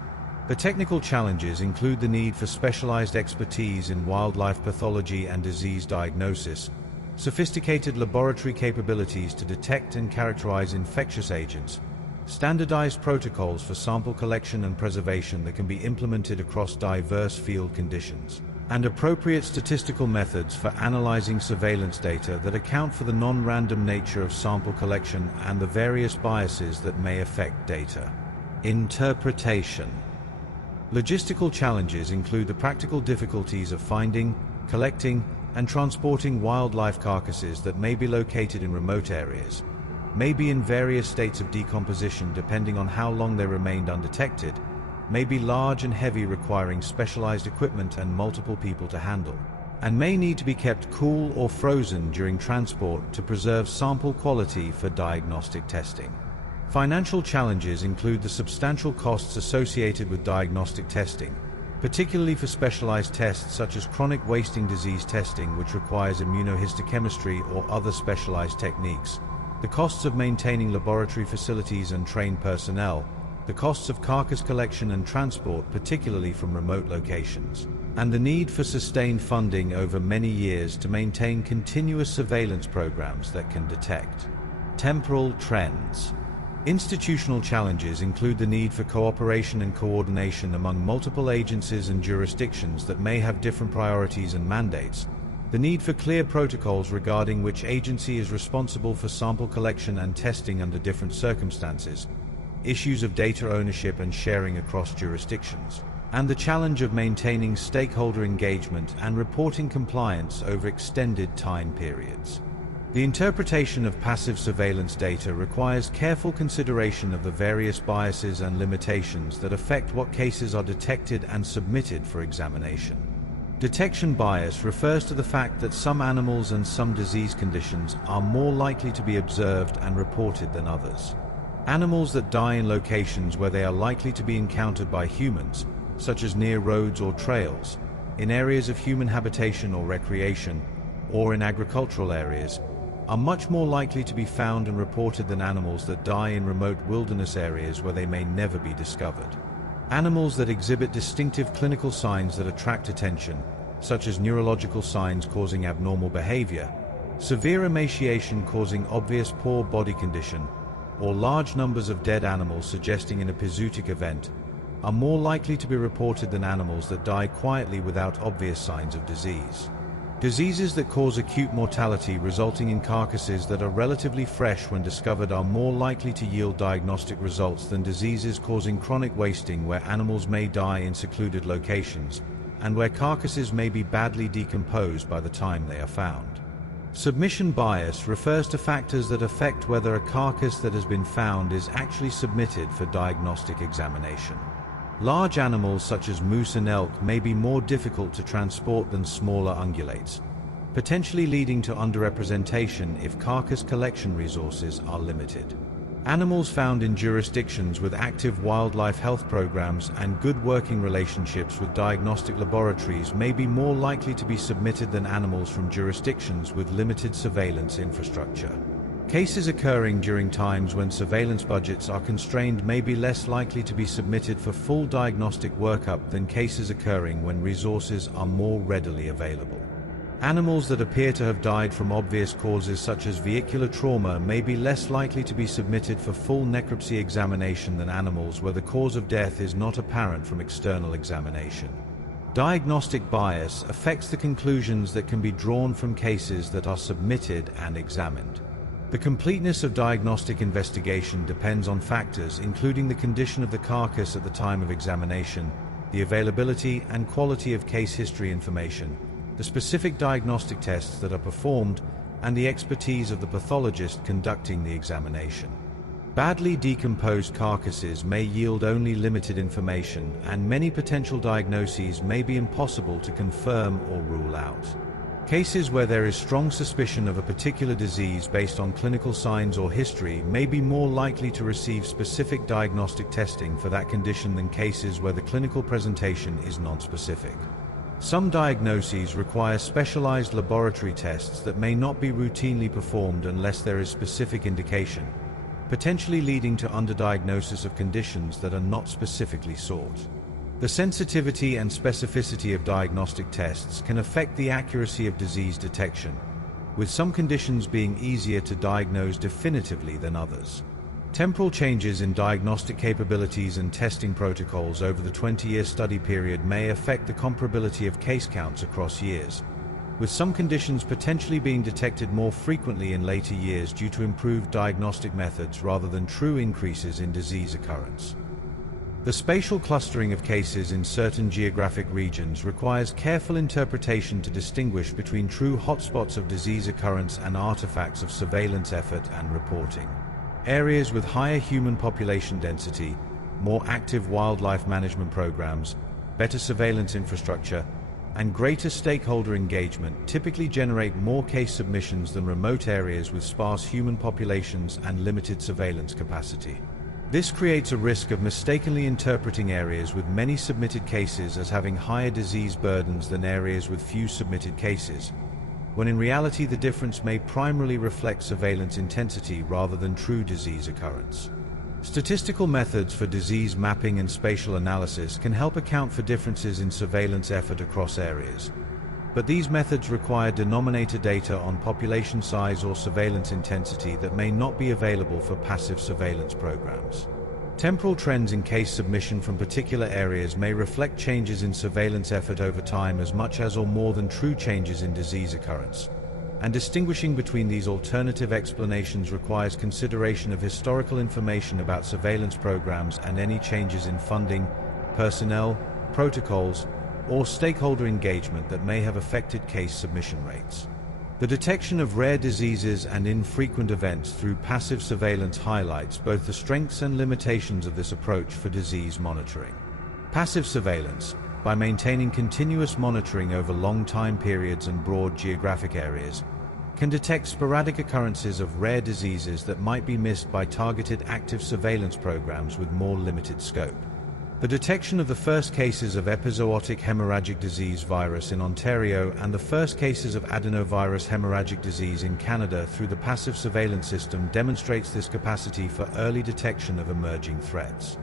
The technical challenges include the need for specialized expertise in wildlife pathology and disease diagnosis, sophisticated laboratory capabilities to detect and characterize infectious agents, standardized protocols for sample collection and preservation that can be implemented across diverse field conditions, and appropriate statistical methods for analyzing surveillance data that account for the non-random nature of sample collection and the various biases that may affect data. Interpretation. Logistical challenges include the practical difficulties of finding, collecting, and transporting wildlife carcasses that may be located in remote areas, may be in various states of decomposition depending on how long they remained undetected, may be large and heavy requiring specialized equipment and multiple people to handle, and may need to be kept cool or frozen during transport to preserve sample quality for diagnostic testing. Financial challenges include the substantial costs associated with diagnostic testing, particularly for specialized tests such as chronic wasting disease testing, which requires immunohistochemistry or other specialized techniques, the costs of maintaining laboratory facilities and trained personnel, the costs of carcass collection and transport, particularly from remote locations, and the need for sustained funding over many years to maintain continuous surveillance programs that can detect temporal trends. Institutional challenges include the need for cooperation and coordination among multiple agencies and jurisdictions that may have different priorities and mandates, the need for clear protocols regarding which agency is responsible for sample collection and testing under different circumstances, issues of data ownership and sharing across jurisdictions, and the challenge of maintaining stakeholder engagement and reporting compliance over extended time periods. The interpretation of passive surveillance data requires careful consideration of the various biases and limitations that affect what cases are detected and submitted for examination. Detection bias refers to the fact that some animals and some disease conditions are more likely to be observed and reported than others. Animals that die in locations where they are likely to be encountered by humans, such as near roads or trails, in areas of human habitation or recreation, or in agricultural areas, are much more likely to be found and reported than animals that die in remote wilderness areas where they may never be discovered. Animals that exhibit distinctive clinical signs that attract attention, such as neurological signs causing abnormal behavior, Severe emaciation causing obvious poor body condition, or large numbers of dead animals suggesting an epizootic event, are more likely to be reported than animals that die quietly without obvious signs of disease. Diseases that cause acute mortality resulting in carcasses that are relatively fresh when discovered are more likely to yield diagnostic results than diseases causing chronic wasting where animals may die in secluded locations, and where carcasses may be badly decomposed by the time they are found. Submission bias refers to factors that affect whether a carcass that has been found is actually submitted for diagnostic examination. Large animals such as moose and elk may be more difficult to transport than smaller ungulates, potentially leading to underrepresentation if carcass collection resources are limited. Animals found in jurisdictions with active wildlife health programs and good working relationships with diagnostic laboratories may be more likely to be submitted than animals from jurisdictions with limited surveillance infrastructure. Cases occurring during times when surveillance budgets are constrained may be less likely to be submitted for full diagnostic workup than cases occurring when resources are more readily available. Animals that appear to have died from obvious causes such as vehicular trauma may be less likely to be submitted for full necropsy examination than animals where the cause of death is not apparent from external examination. Diagnostic bias affects the conclusions that can be drawn from cases that are submitted and examined. The completeness of diagnostic investigation depends on factors including the condition of the carcass at the time of examination, the availability and quality of case history information, the specific diagnostic tests that are performed, and the expertise of the pathologist conducting the examination. Badly decomposed carcasses may yield only limited information, and many potential diagnoses may be impossible to confirm or rule out. Cases where there is strong suspicion of a particular disease based on clinical signs or history may be more likely to receive specific diagnostic testing for that condition than cases where the clinical presentation is non-specific. Some diagnoses require specialized laboratory tests that may not be routinely performed unless there is specific indication, potentially leading to underdiagnosis of conditions that are not specifically sought. The sensitivity and specificity of diagnostic tests can affect the accuracy of disease detection, with some conditions being easier to diagnose definitively than others. Temporal changes in diagnostic capabilities and testing protocols over the 20-year study period may affect the comparability of case counts across years, with some conditions potentially being detected more frequently in later years due to improved diagnostic methods rather than true increases in disease occurrence. The spatial clustering of cases in certain geographic regions requires careful interpretation to distinguish between true hotspots of disease occurrence and artifacts of surveillance effort and reporting. Areas with higher human population density, more active wildlife management programs, better surveillance infrastructure, and greater stakeholder engagement typically generate more case submissions than remote areas with sparse human populations and limited surveillance capacity. This creates a risk of mistakenly interpreting areas with many submitted cases as having higher disease burdens than areas with few submitted cases, when in reality the difference may primarily reflect surveillance intensity rather than true disease occurrence. Statistical methods for disease mapping and spatial analysis can help account for differences in surveillance effort across areas, but these methods require denominator data on population size or surveillance intensity that may not be available for passive surveillance programs. Temporal trends in case submission from particular areas may reflect changes in surveillance effort over time as much as or more than true changes in disease occurrence, and distinguishing between these alternative explanations requires consideration of historical information about surveillance programs and any changes in funding, personnel, protocols, or stakeholder engagement that may have affected case submission rates. The detection of rare diseases and infrequent events through passive surveillance highlights both the strengths and limitations of this approach for disease monitoring. Passive surveillance, by maintaining continuous monitoring over long time periods and broad geographic areas, can detect sporadic occurrences of rare diseases that might be missed by targeted active surveillance programs with more limited scope. The detection of the first cases of epizootic hemorrhagic disease virus in Ontario and the first cases of adenovirus hemorrhagic disease in Canada through the passive surveillance system demonstrates this capacity for early detection of emerging threats.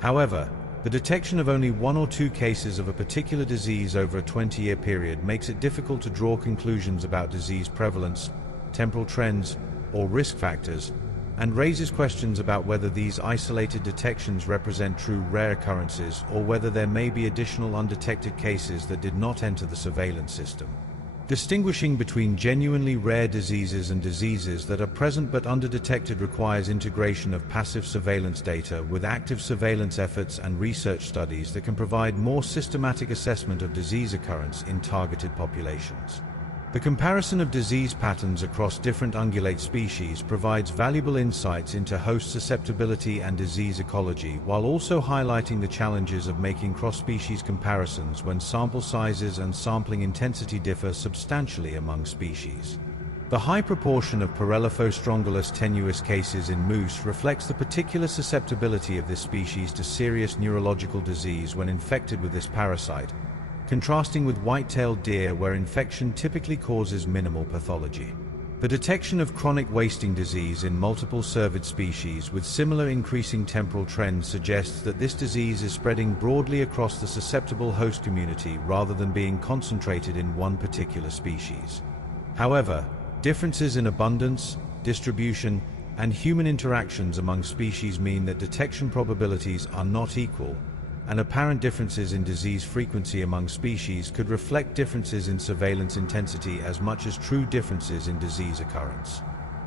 However, the detection of only 1 or 2 cases of a particular disease over a 20-year period makes it difficult to draw conclusions about disease prevalence, temporal trends, or risk factors, and raises questions about whether these isolated detections represent true rare occurrences or whether there may be additional undetected cases that did not enter the surveillance system. Distinguishing between genuinely rare diseases and diseases that are present but underdetected requires integration of passive surveillance data with active surveillance efforts and research studies that can provide more systematic assessment of disease occurrence in targeted populations. The comparison of disease patterns across different ungulate species provides valuable insights into host susceptibility and disease ecology, while also highlighting the challenges of making cross-species comparisons when sample sizes and sampling intensity differ substantially among species. The high proportion of Parelophostrongylus tenuis cases in moose reflects the particular susceptibility of this species to serious neurological disease when infected with this parasite, contrasting with white-tailed deer where infection typically causes minimal pathology. The detection of chronic wasting disease in multiple cervid species with similar increasing temporal trends suggests that this disease is spreading broadly across the susceptible host community rather than being concentrated in one particular species. However, differences in abundance, distribution, and human interactions among species mean that detection probabilities are not equal, and apparent differences in disease frequency among species could reflect differences in surveillance intensity as much as true differences in disease occurrence.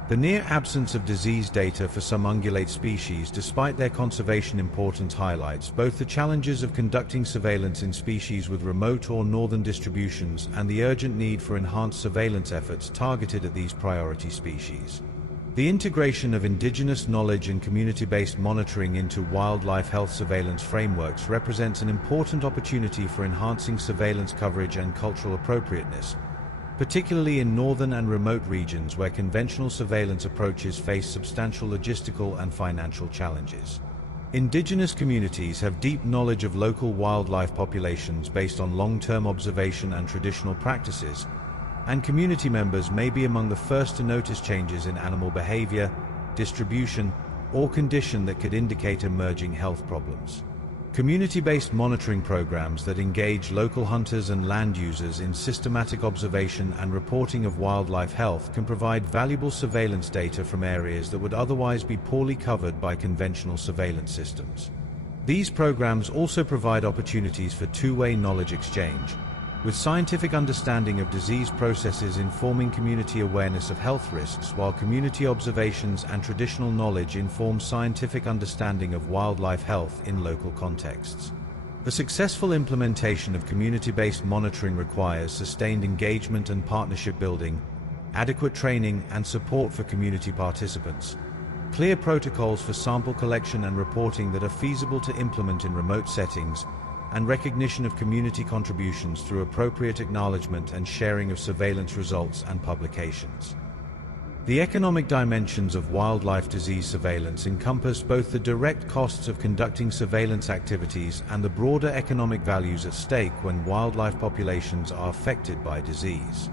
The near absence of disease data for some ungulate species, despite their conservation importance, highlights both the challenges of conducting surveillance in species with remote or northern distributions and the urgent need for enhanced surveillance efforts targeted at these priority species. The integration of indigenous knowledge and community-based monitoring into wildlife health surveillance frameworks represents an important opportunity for enhancing surveillance coverage and cultural appropriateness, particularly in northern and remote regions where conventional surveillance approaches face substantial logistical and financial challenges. Indigenous communities have deep knowledge of local wildlife populations based on long-term observation and traditional practices, and community members may be among the first to notice changes in animal behavior, distribution, or condition that could indicate emerging health problems. Community-based monitoring programs that engage local hunters and land users in systematic observation and reporting of wildlife health can provide valuable surveillance data from areas that would otherwise be poorly covered by conventional surveillance systems. These programs also provide opportunities for two-way knowledge exchange, with scientific understanding of disease processes informing community awareness of health risks, while community observations and traditional knowledge inform scientific understanding of wildlife health in local contexts. The successful implementation of community-based monitoring requires sustained engagement and partnership building, adequate training and support for community participants, clear protocols for sample collection and reporting that are feasible to implement in remote settings, and recognition of community contributions through appropriate acknowledgement and sharing of surveillance results and publications. The economic dimensions of wildlife disease surveillance encompass both the direct costs of conducting surveillance activities and the broader economic values at stake when wildlife populations are affected by disease.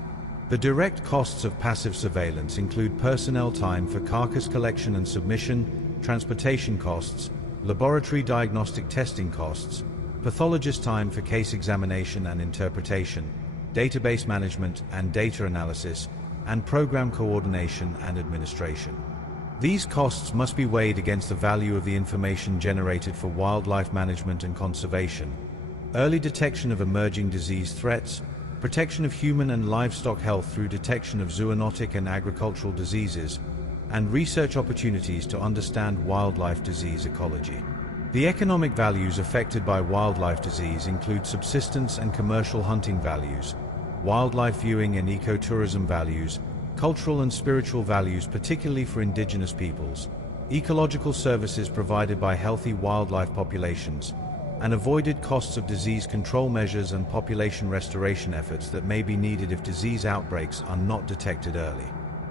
The direct costs of passive surveillance include personnel time for carcass collection and submission, transportation costs, laboratory diagnostic testing costs, pathologist time for case examination and interpretation, database management and data analysis, and program coordination and administration. These costs must be weighed against the value of the information generated for wildlife management and conservation, early detection of emerging disease threats, protection of human and livestock health through detection of zoonotic and agricultural diseases, and research opportunities to understand wildlife disease ecology. The economic values affected by wildlife disease include subsistence and commercial hunting values, wildlife viewing and ecotourism values, cultural and spiritual values particularly for indigenous peoples, ecological services provided by healthy wildlife populations, and avoided costs of disease control measures and population restoration efforts that may be needed if disease outbreaks are not detected early.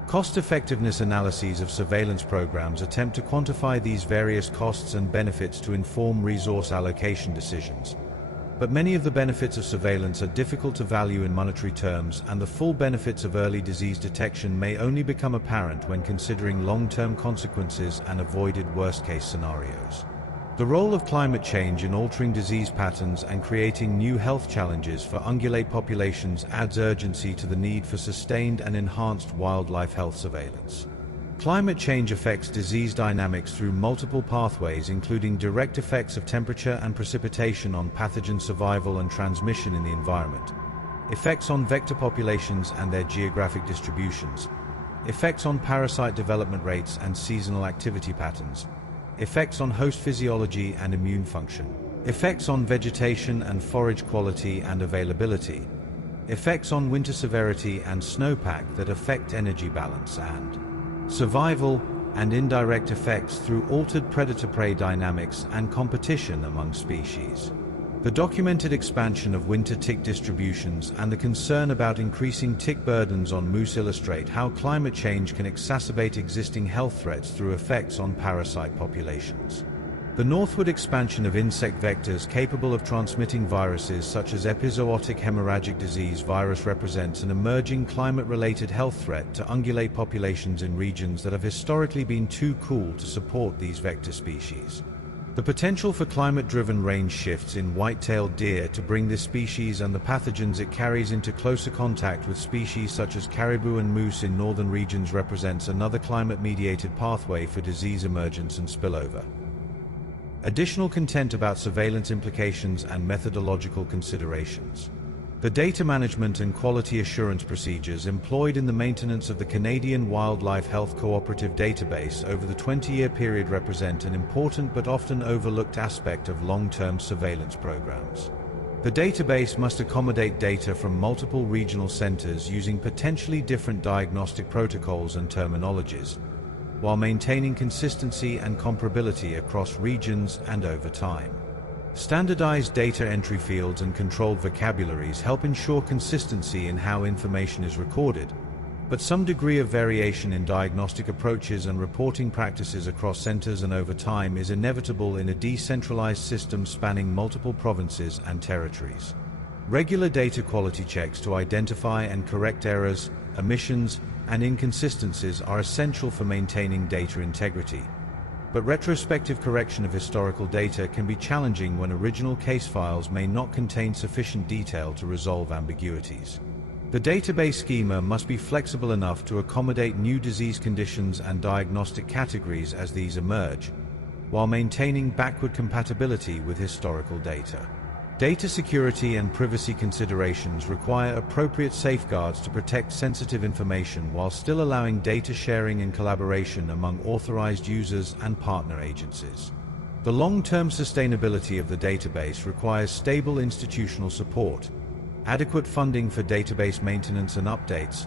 Cost-effectiveness analyses of surveillance programs attempt to quantify these various costs and benefits to inform resource allocation decisions. But many of the benefits of surveillance are difficult to value in monetary terms, and the full benefits of early disease detection may only become apparent when considering long-term consequences and avoided worst-case scenarios. The role of climate change in altering disease patterns and creating new health challenges for ungulate populations adds urgency to the need for sustained and enhanced wildlife health surveillance. Climate change affects disease dynamics through multiple pathways, including direct effects of temperature and precipitation on pathogen survival and transmission in the environment, effects on vector populations and their geographic distributions, effects on parasite development rates and seasonal activity patterns, effects on host physiology and immune function, effects on vegetation and forage quality and availability, effects on winter severity and snowpack that affect energy balance and survival, and indirect effects through altered predator-prey dynamics and competition among species. The documented expansion of winter tick distributions and the concern about increasing tick burdens on moose illustrate how climate change can exacerbate existing health threats through effects on parasite populations. The northward expansion of insect vectors capable of transmitting viruses such as epizootic hemorrhagic disease virus represents an emerging climate-related health threat to ungulate populations in regions that have historically been too cool to support these vector species. The potential for climate-driven range shifts in white-tailed deer to bring this species and the pathogens it carries into closer contact with species such as caribou and moose in northern regions represents another climate-mediated pathway for disease emergence and spillover. Additional content about surveillance implications and methodological considerations. The data management and quality assurance procedures employed in the maintenance of the Canadian Wildlife Health Cooperative Database over the 20-year period represent an important but often overlooked aspect of long-term surveillance programs. The database must accommodate data from multiple regional centers using potentially different diagnostic protocols and terminologies, while maintaining consistency and comparability across regions and over time. Standardized data entry fields and controlled vocabularies help ensure consistency in how information is recorded, but some degree of variation in diagnostic approaches and reporting practices across centers and over time is inevitable in a decentralized system spanning multiple provinces and territories. Regular data quality checks to identify and correct errors, omissions, and inconsistencies are essential for maintaining data integrity. But retrospective correction of historical data can be challenging when original case files may not contain sufficient detail to resolve ambiguities. The database schema must be flexible enough to accommodate new disease conditions and diagnostic categories as these emerge, while maintaining backward compatibility with historical data. Data security and privacy considerations require appropriate safeguards to protect sensitive information while still allowing data sharing and collaboration among authorized users and partner agencies. The long-term sustainability of the database requires stable institutional support, adequate funding for database maintenance and updates,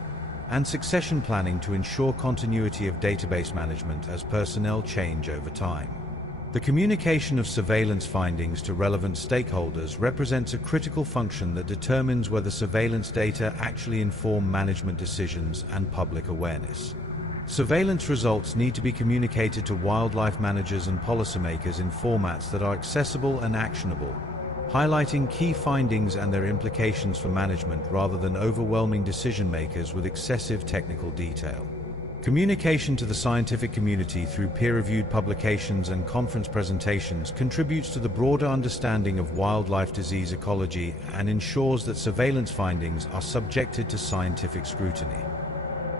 and succession planning to ensure continuity of database management as personnel change over time. The communication of surveillance findings to relevant stakeholders represents a critical function that determines whether surveillance data actually inform management decisions and public awareness. Surveillance results need to be communicated to wildlife managers and policymakers in formats that are accessible and actionable, highlighting key findings and their implications for management rather than overwhelming decision-makers with excessive technical detail. Communication to the scientific community through peer-reviewed publications and conference presentations contributes to the broader understanding of wildlife disease ecology and ensures that surveillance findings are subjected to scientific scrutiny.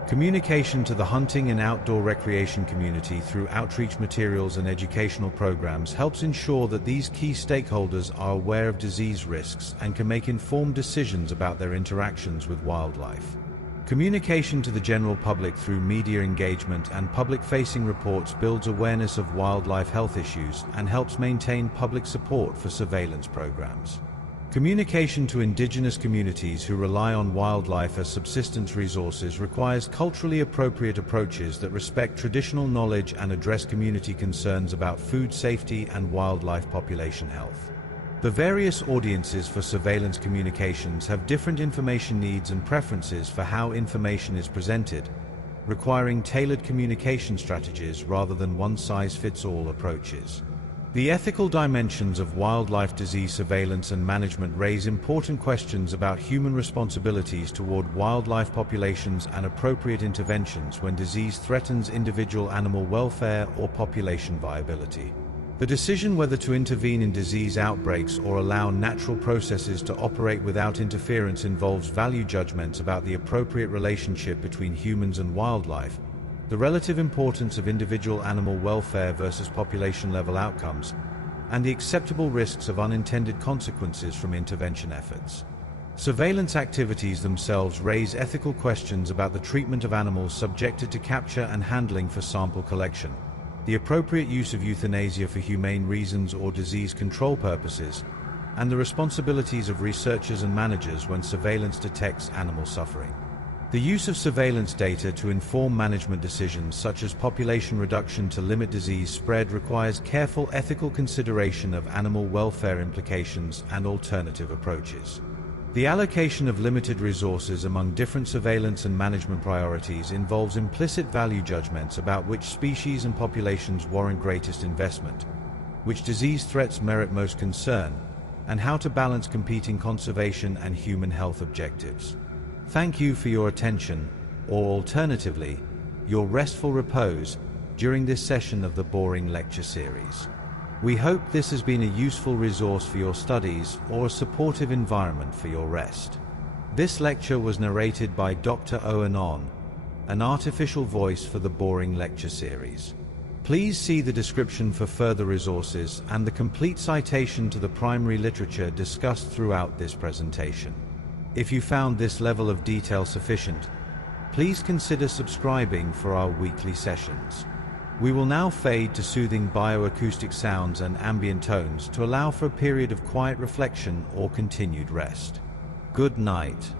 Communication to the hunting and outdoor recreation community through outreach materials and educational programs helps ensure that these key stakeholders are aware of disease risks and can make informed decisions about their interactions with wildlife. Communication to the general public through media engagement and public-facing reports builds awareness of wildlife health issues and helps maintain public support for surveillance programs. Communication to indigenous communities who rely on wildlife as subsistence resources requires culturally appropriate approaches that respect traditional knowledge and address community concerns about food safety and wildlife population health. The various audiences for surveillance communications have different information needs and preferences for how information is presented, requiring tailored communication strategies rather than one-size-fits-all approaches. The ethical dimensions of wildlife disease surveillance and management raise important questions about human responsibilities toward wildlife populations and appropriate interventions when disease threatens individual animal welfare or population viability. The decision whether to intervene in disease outbreaks or allow natural processes to operate without interference involves value judgments about the appropriate relationship between humans and wildlife, the relative importance of individual animal welfare versus population-level outcomes, and the acceptable risks of unintended consequences from intervention efforts. Surveillance activities themselves raise ethical questions about the treatment of animals subjected to capture and handling for sample collection, the appropriate use of euthanasia for humane reasons or disease control purposes, and the responsibilities of researchers and managers when surveillance detects animal suffering. The use of surveillance data to inform management decisions such as population reduction to limit disease spread requires careful ethical consideration of animal welfare implications and alternative approaches. The allocation of limited resources among different surveillance and management priorities involves implicit value judgments about which species and populations warrant greatest investment, which disease threats merit most concern, and how to balance competing conservation and human health objectives. Thank you for your attention, or alternatively, your restful repose, during this session of the Boring Lecture Series. We hope this has been a useful resource for your studies or a supportive environment for your rest. This lecture was narrated by Dr. Owen On, an artificial voice for the Boring Lecture Series. Please see the description for further resources and the complete citation to the primary literature discussed throughout this presentation. If you found this level of detail sufficient, please consider subscribing for our weekly sessions. We will now fade to soothing bioacoustic sounds and ambient tones to allow for a period of quiet reflection or continued rest. Good night.